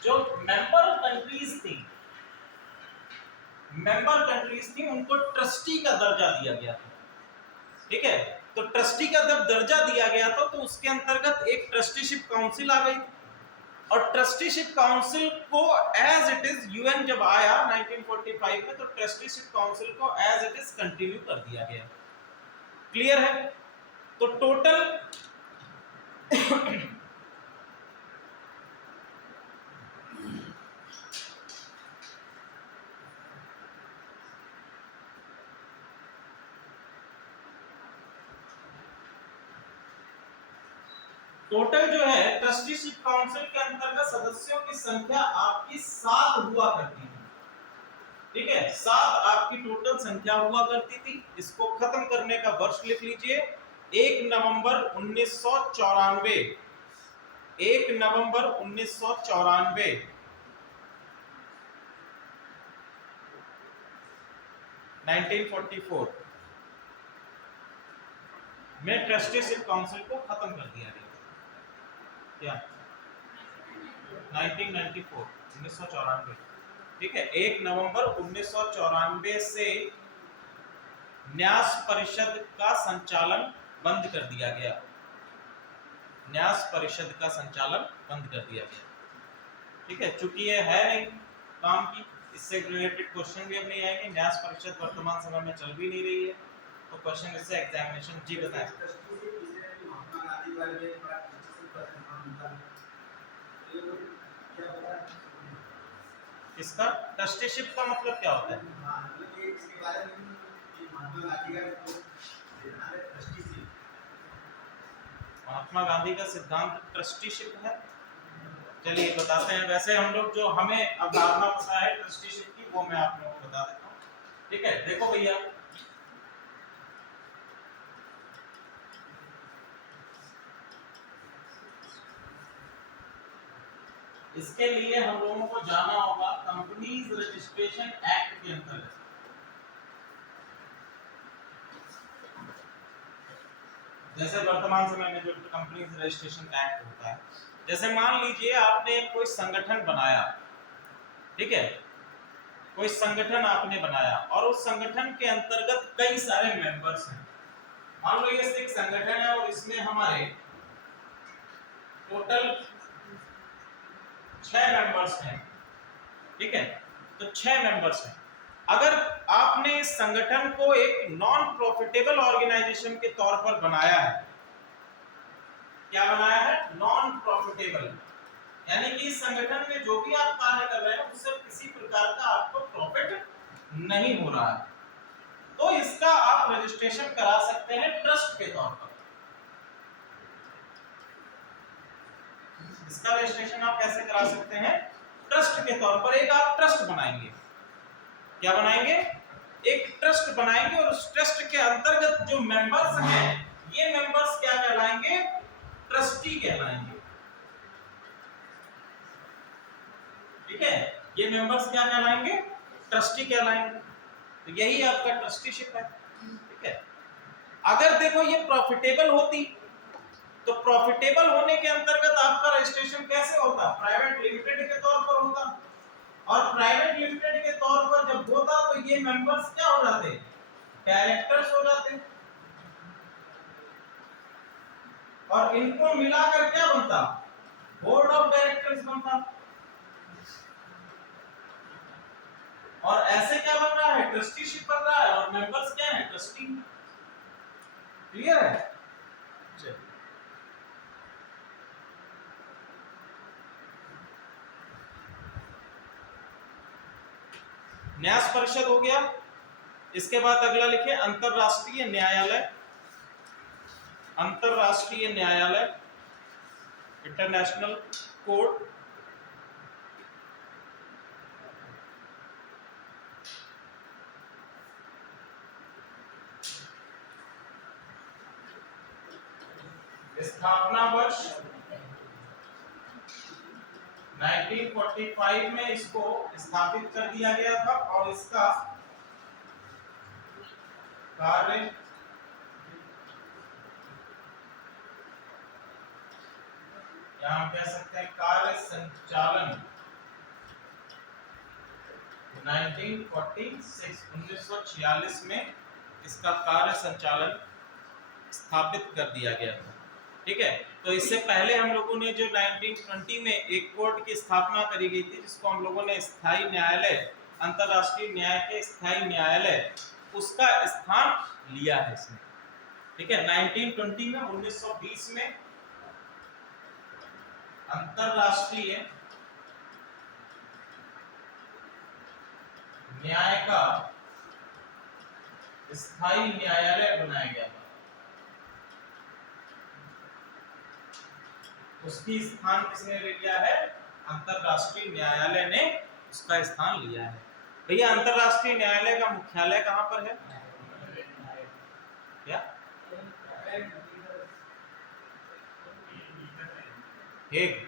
जो मेंबर कंट्रीज थी उनको ट्रस्टी का दर्जा दिया गया था, ठीक है। तो ट्रस्टी का जब दर्जा दिया गया था तो उसके अंतर्गत एक ट्रस्टीशिप काउंसिल आ गई और ट्रस्टीशिप काउंसिल को एज इट इज यूएन जब आया 1945 में तो ट्रस्टीशिप काउंसिल को एज इट इज कंटिन्यू कर दिया गया। क्लियर है? तो टोटल टोटल जो है ट्रस्टीशिप काउंसिल के अंतर्गत सदस्यों की संख्या आपकी 7 हुआ करती थी। ठीक है, 7 आपकी टोटल संख्या हुआ करती थी। इसको खत्म करने का वर्ष लिख लीजिए 1 नवंबर 1994। 1 नवंबर 1994 1944 में ट्रस्टीशिप काउंसिल को खत्म कर दिया गया। क्या 1994 ठीक है, 1 नवंबर 1994 से न्यास परिषद का संचालन बंद कर दिया गया। न्यास परिषद का संचालन बंद कर दिया गया। ठीक है, चूंकि ये है नहीं काम की, इससे रिलेटेड क्वेश्चन भी अब नहीं आएंगे। न्यास परिषद वर्तमान समय में चल भी नहीं रही है, तो क्वेश्चन इससे एग्जामिनेशन जी बताएं। इसका ट्रस्टीशिप का मतलब क्या होता है? महात्मा गांधी का सिद्धांत ट्रस्टीशिप है। चलिए बताते हैं। वैसे हम लोग जो हमें अवधारणा पता है ट्रस्टीशिप की, वो मैं आप लोगों को बता देता हूँ। ठीक है, देखो भैया, इसके लिए हम लोगों को जाना होगा कंपनीज रजिस्ट्रेशन एक्ट के अंतर्गत। जैसे वर्तमान समय में जो कंपनीज रजिस्ट्रेशन एक्ट होता है, जैसे मान लीजिए आपने कोई संगठन बनाया। ठीक है, कोई संगठन आपने बनाया और उस संगठन के अंतर्गत कई सारे मेंबर्स हैं। मान लो ये एक संगठन है और इसमें हमारे टोटल 6 मेंबर्स हैं। ठीक है, तो 6 मेंबर्स हैं। अगर आपने इस संगठन को एक नॉन प्रॉफिटेबल ऑर्गेनाइजेशन के तौर पर बनाया है, क्या बनाया है? नॉन प्रॉफिटेबल, यानी कि इस संगठन में जो भी आप कार्य कर रहे हैं उससे किसी प्रकार का आपको प्रॉफिट नहीं हो रहा है, तो इसका आप रजिस्ट्रेशन करा सकते हैं ट्रस्ट के तौर पर। इसका रजिस्ट्रेशन आप कैसे करा सकते हैं? ट्रस्ट के तौर पर एक आप ट्रस्ट बनाएंगे। क्या बनाएंगे? एक ट्रस्ट बनाएंगे और उस ट्रस्ट के अंतर्गत जो मेंबर्स हैं, ये मेंबर्स क्या कहलाएंगे? ट्रस्टी कहलाएंगे। ठीक है, ये मेंबर्स क्या कहलाएंगे? ट्रस्टी कहलाएंगे। तो यही आपका ट्रस्टीशिप है। ठीक है, अगर देखो ये प्रॉफिटेबल होती, तो प्रॉफिटेबल होने के अंतर्गत आपका रजिस्ट्रेशन कैसे होता? प्राइवेट लिमिटेड के तौर पर होता, और प्राइवेट लिमिटेड के तौर पर जब होता तो ये मेंबर्स क्या हो जाते? डायरेक्टर्स हो जाते, और इनको मिलाकर क्या बनता? बोर्ड ऑफ डायरेक्टर्स बनता। और ऐसे क्या बन रहा है? ट्रस्टीशिप बन रहा है, और मेंबर्स क्या है? ट्रस्टी। क्लियर है? चलिए, न्यास परिषद हो गया। इसके बाद अगला लिखे अंतरराष्ट्रीय न्यायालय। अंतरराष्ट्रीय न्यायालय, इंटरनेशनल कोर्ट। स्थापना वर्ष 1945 में इसको स्थापित कर दिया गया था, और इसका कार्य यहां हम कह सकते हैं कार्य संचालन 1946 में इसका कार्य संचालन स्थापित कर दिया गया था। ठीक है, तो इससे पहले हम लोगों ने जो 1920 में एक कोर्ट की स्थापना करी गई थी, जिसको हम लोगों ने स्थायी न्यायालय, अंतरराष्ट्रीय न्याय के स्थायी न्यायालय, उसका स्थान लिया है इसमें। ठीक है, 1920 में 1920 में अंतरराष्ट्रीय न्याय का स्थायी न्यायालय बनाया गया था। उसकी स्थान किसने ले लिया है? अंतरराष्ट्रीय न्यायालय ने उसका स्थान लिया है। भैया अंतरराष्ट्रीय न्यायालय का मुख्यालय कहाँ पर है? क्या? हेग।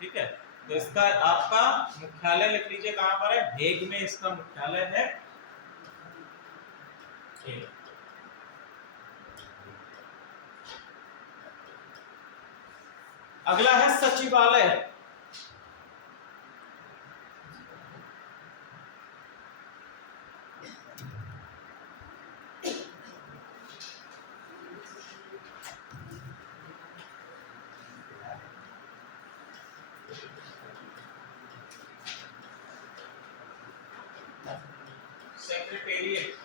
ठीक है, तो इसका आपका मुख्यालय लिख लीजिए कहां पर है? हेग में इसका मुख्यालय है। अगला है सचिवालय। सेक्रेटेरिएट।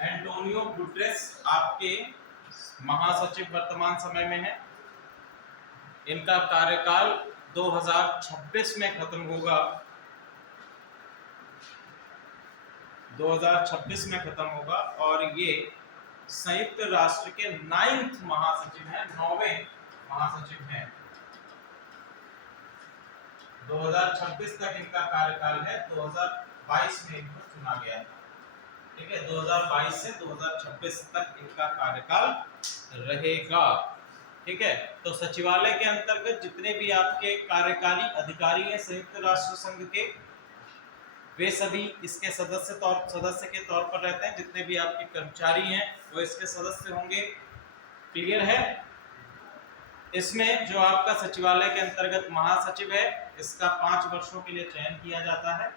एंटोनियो गुटेरेस आपके महासचिव वर्तमान समय में है। इनका कार्यकाल 2026 में खत्म होगा। 2026 में खत्म होगा और ये संयुक्त राष्ट्र के 9th महासचिव हैं, 9वें महासचिव हैं। 2026 तक इनका कार्यकाल है। 2022 में इनको चुना गया था। ठीक है, 2022 से 2026 तक इनका कार्यकाल रहेगा। ठीक है, तो सचिवालय के अंतर्गत जितने भी आपके कार्यकारी अधिकारी हैं संयुक्त राष्ट्र संघ के, वे सभी इसके सदस्य के तौर पर रहते हैं। जितने भी आपके कर्मचारी हैं वो इसके सदस्य होंगे। क्लियर है? इसमें जो आपका सचिवालय के अंतर्गत महासचिव है, इसका 5 वर्षों के लिए चयन किया जाता है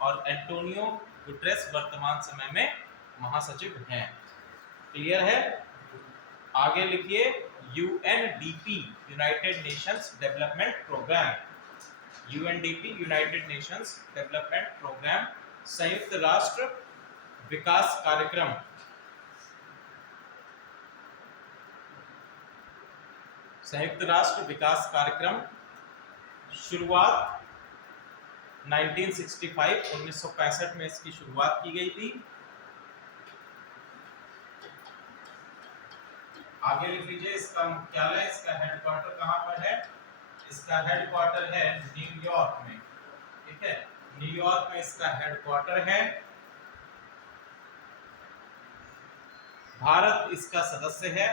और एंटोनियो गुटेरेस वर्तमान समय में महासचिव हैं। क्लियर है? आगे लिखिए UNDP, United Nations Development Programme. UNDP, United Nations Development Programme, संयुक्त राष्ट्र विकास कार्यक्रम। संयुक्त राष्ट्र विकास कार्यक्रम शुरुआत 1965 में इसकी शुरुआत की गई थी। आगे लिख लीजिए इसका मुख्यालय, इसका हेडक्वार्टर कहां पर है? इसका हेडक्वार्टर है न्यूयॉर्क में। ठीक है, न्यूयॉर्क में इसका हेडक्वार्टर है। भारत इसका सदस्य है।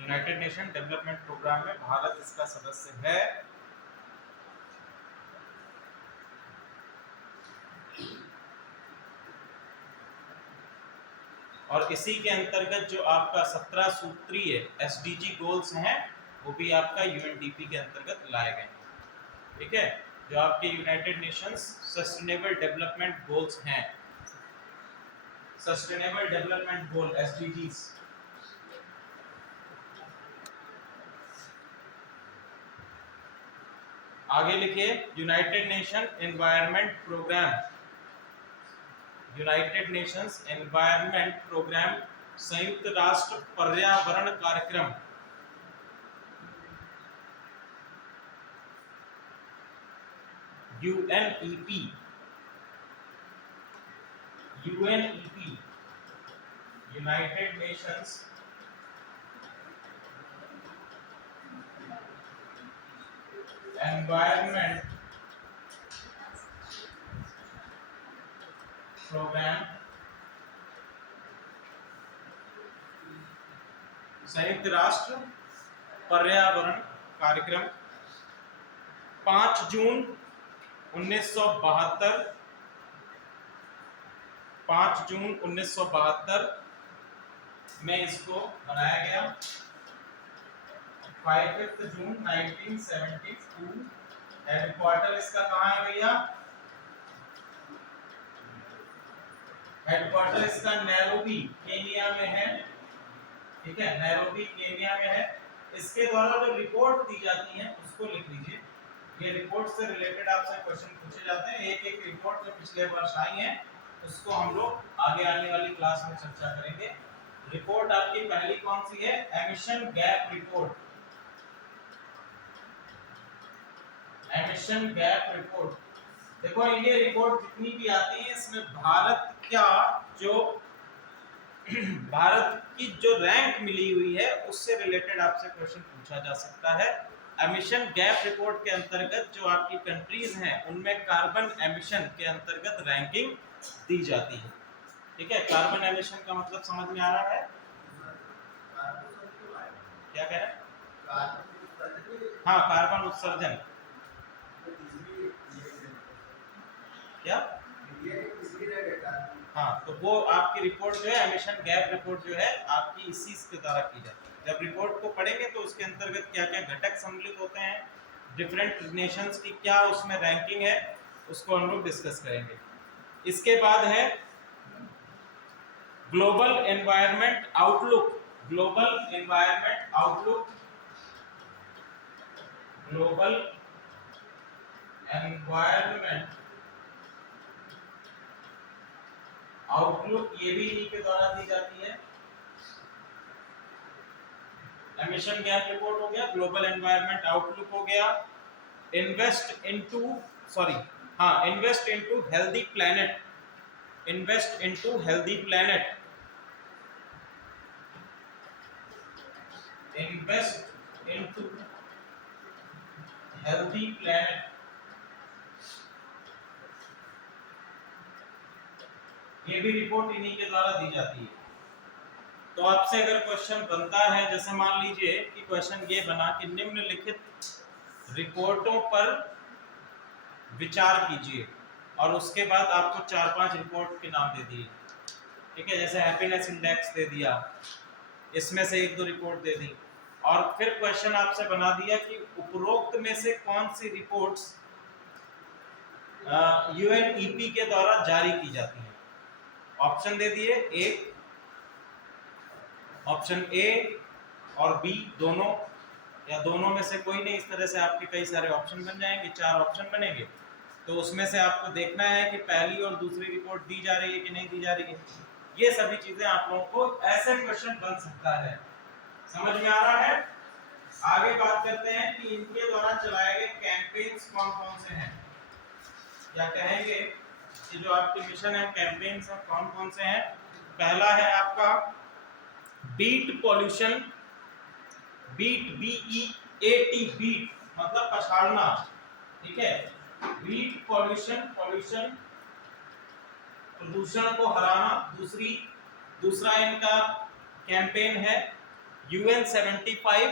यूनाइटेड नेशन डेवलपमेंट प्रोग्राम में भारत इसका सदस्य है। और इसी के अंतर्गत जो आपका 17 सूत्रीय एसडीजी गोल्स हैं वो भी आपका यूएनडीपी के अंतर्गत लाए गए। ठीक है, जो आपके United Nations sustainable development goals हैं, सस्टेनेबल डेवलपमेंट गोल एसडीजीज। आगे लिखिए United Nation environment programme. United Nations environment programme, संयुक्त राष्ट्र पर्यावरण कार्यक्रम। UNEP, UNEP, United Nations environment programme, संयुक्त राष्ट्र पर्यावरण कार्यक्रम। 5 जून 1972, 5 जून 1972 में इसको बनाया गया। 5 जून 1972 हेडक्वार्टर इसका कहाँ है भैया? हेडक्वार्टर इसका नैरोबी केनिया में है। ठीक है, नैरोबी केनिया में है। इसके द्वारा जो रिपोर्ट दी जाती है उसको लिख लीजिए। ये रिपोर्ट से रिलेटेड आपसे क्वेश्चन पूछे जाते हैं। एक एक रिपोर्ट जो पिछले वर्ष आई है उसको हम लोग आगे आने वाली क्लास में चर्चा करेंगे। रिपोर्ट आपकी पहली कौन सी है? Emission gap report. Emission gap report. देखो ये रिपोर्ट जितनी भी आती है इसमें भारत की जो रैंक मिली हुई है उससे रिलेटेड आपसे क्वेश्चन पूछा जा सकता है। एमिशन गैप रिपोर्ट के अंतर्गत जो आपकी कंट्रीज हैं उनमें कार्बन एमिशन के अंतर्गत रैंकिंग दी जाती है। ठीक है, कार्बन एमिशन का मतलब समझ में आ रहा है? क्या कह रहे हैं? हाँ, कार्बन उत्सर्जन। क्या? हाँ, तो वो आपकी रिपोर्ट जो है एमिशन गैप रिपोर्ट जो है आपकी इसी के द्वारा की जाती है। जब रिपोर्ट को पढ़ेंगे तो उसके अंतर्गत क्या क्या घटक सम्मिलित होते हैं, डिफरेंट नेशंस की क्या उसमें रैंकिंग है, उसको हम लोग डिस्कस करेंगे। इसके बाद है global environment outlook. Global environment outlook, global environment outlook, ये भी इन्हीं के द्वारा दी जाती है। एमिशन गैप रिपोर्ट हो गया, ग्लोबल एनवायरनमेंट आउटलुक हो गया, invest into healthy planet, invest into healthy planet, invest into healthy planet, ये भी रिपोर्ट इन्हीं के द्वारा दी जाती है। तो आपसे अगर क्वेश्चन बनता है, जैसे मान लीजिए कि क्वेश्चन ये बना कि निम्नलिखित रिपोर्टों पर विचार कीजिए और उसके बाद आपको 4-5 रिपोर्ट के नाम दे दिए। ठीक है, जैसे हैप्पीनेस इंडेक्स दे दिया, इसमें से 1-2 रिपोर्ट दे दी और फिर क्वेश्चन आपसे बना दिया कि उपरोक्त में से कौन सी रिपोर्ट्स यूएनईपी के द्वारा जारी की जाती हैं। ऑप्शन दे दिए, एक ऑप्शन ए और बी दोनों, या दोनों में से कोई नहीं। इस तरह से आपके कई सारे ऑप्शन बन जाएंगे, 4 ऑप्शन बनेंगे। तो उसमें से आपको देखना है कि पहली और दूसरी रिपोर्ट दी जा रही है कि नहीं दी जा रही है। ये सभी चीजें आप लोगों को ऐसे क्वेश्चन बन सकता है। समझ में आ रहा है? आगे बात करते हैं कि इनके द्वारा चलाए गए कैंपेन्स कौन कौन से हैं, या कहेंगे कि जो आपके मिशन है कैंपेन्स हैं कौन कौन से हैं। पहला है आपका beat pollution, beat BEAT, beat मतलब पछाड़ना। ठीक है, बीट पॉल्यूशन, पॉल्यूशन प्रदूषण को हराना। दूसरा इनका कैंपेन है UN 75,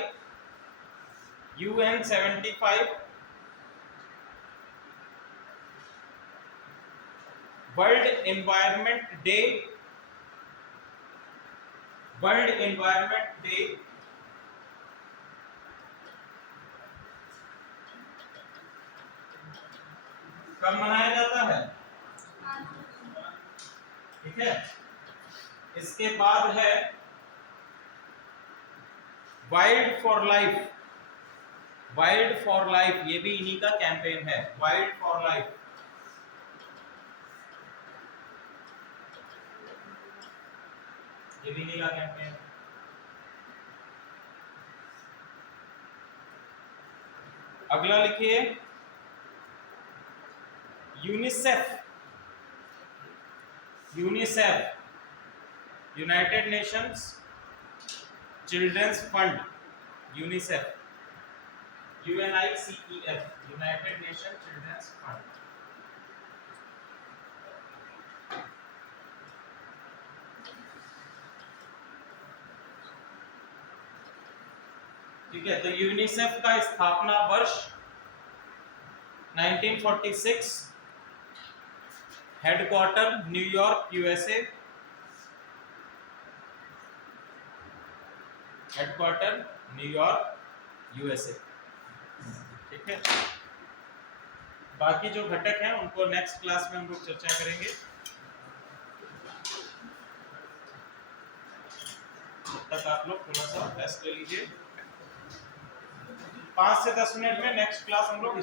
world environment day, world environment day कब मनाया जाता है? ठीक है, इसके बाद है wild for life, wild for life, ये भी इन्हीं का कैंपेन है, वाइल्ड फॉर लाइफ। ये भी इन्हीं का कैंपेन है। अगला लिखिए UNICEF, UNICEF United Nations children's fund, UNICEF, UNICEF, United Nation children's fund. ठीक है, तो यूनिसेफ का स्थापना वर्ष 1946, headquarter New York USA, headquarter New York USA। ठीक है, बाकी जो घटक हैं उनको नेक्स्ट क्लास में हम लोग चर्चा करेंगे। तब तक आप लोग थोड़ा सा रेस्ट ले लीजिए। 5 से 10 मिनट में नेक्स्ट क्लास हम लोग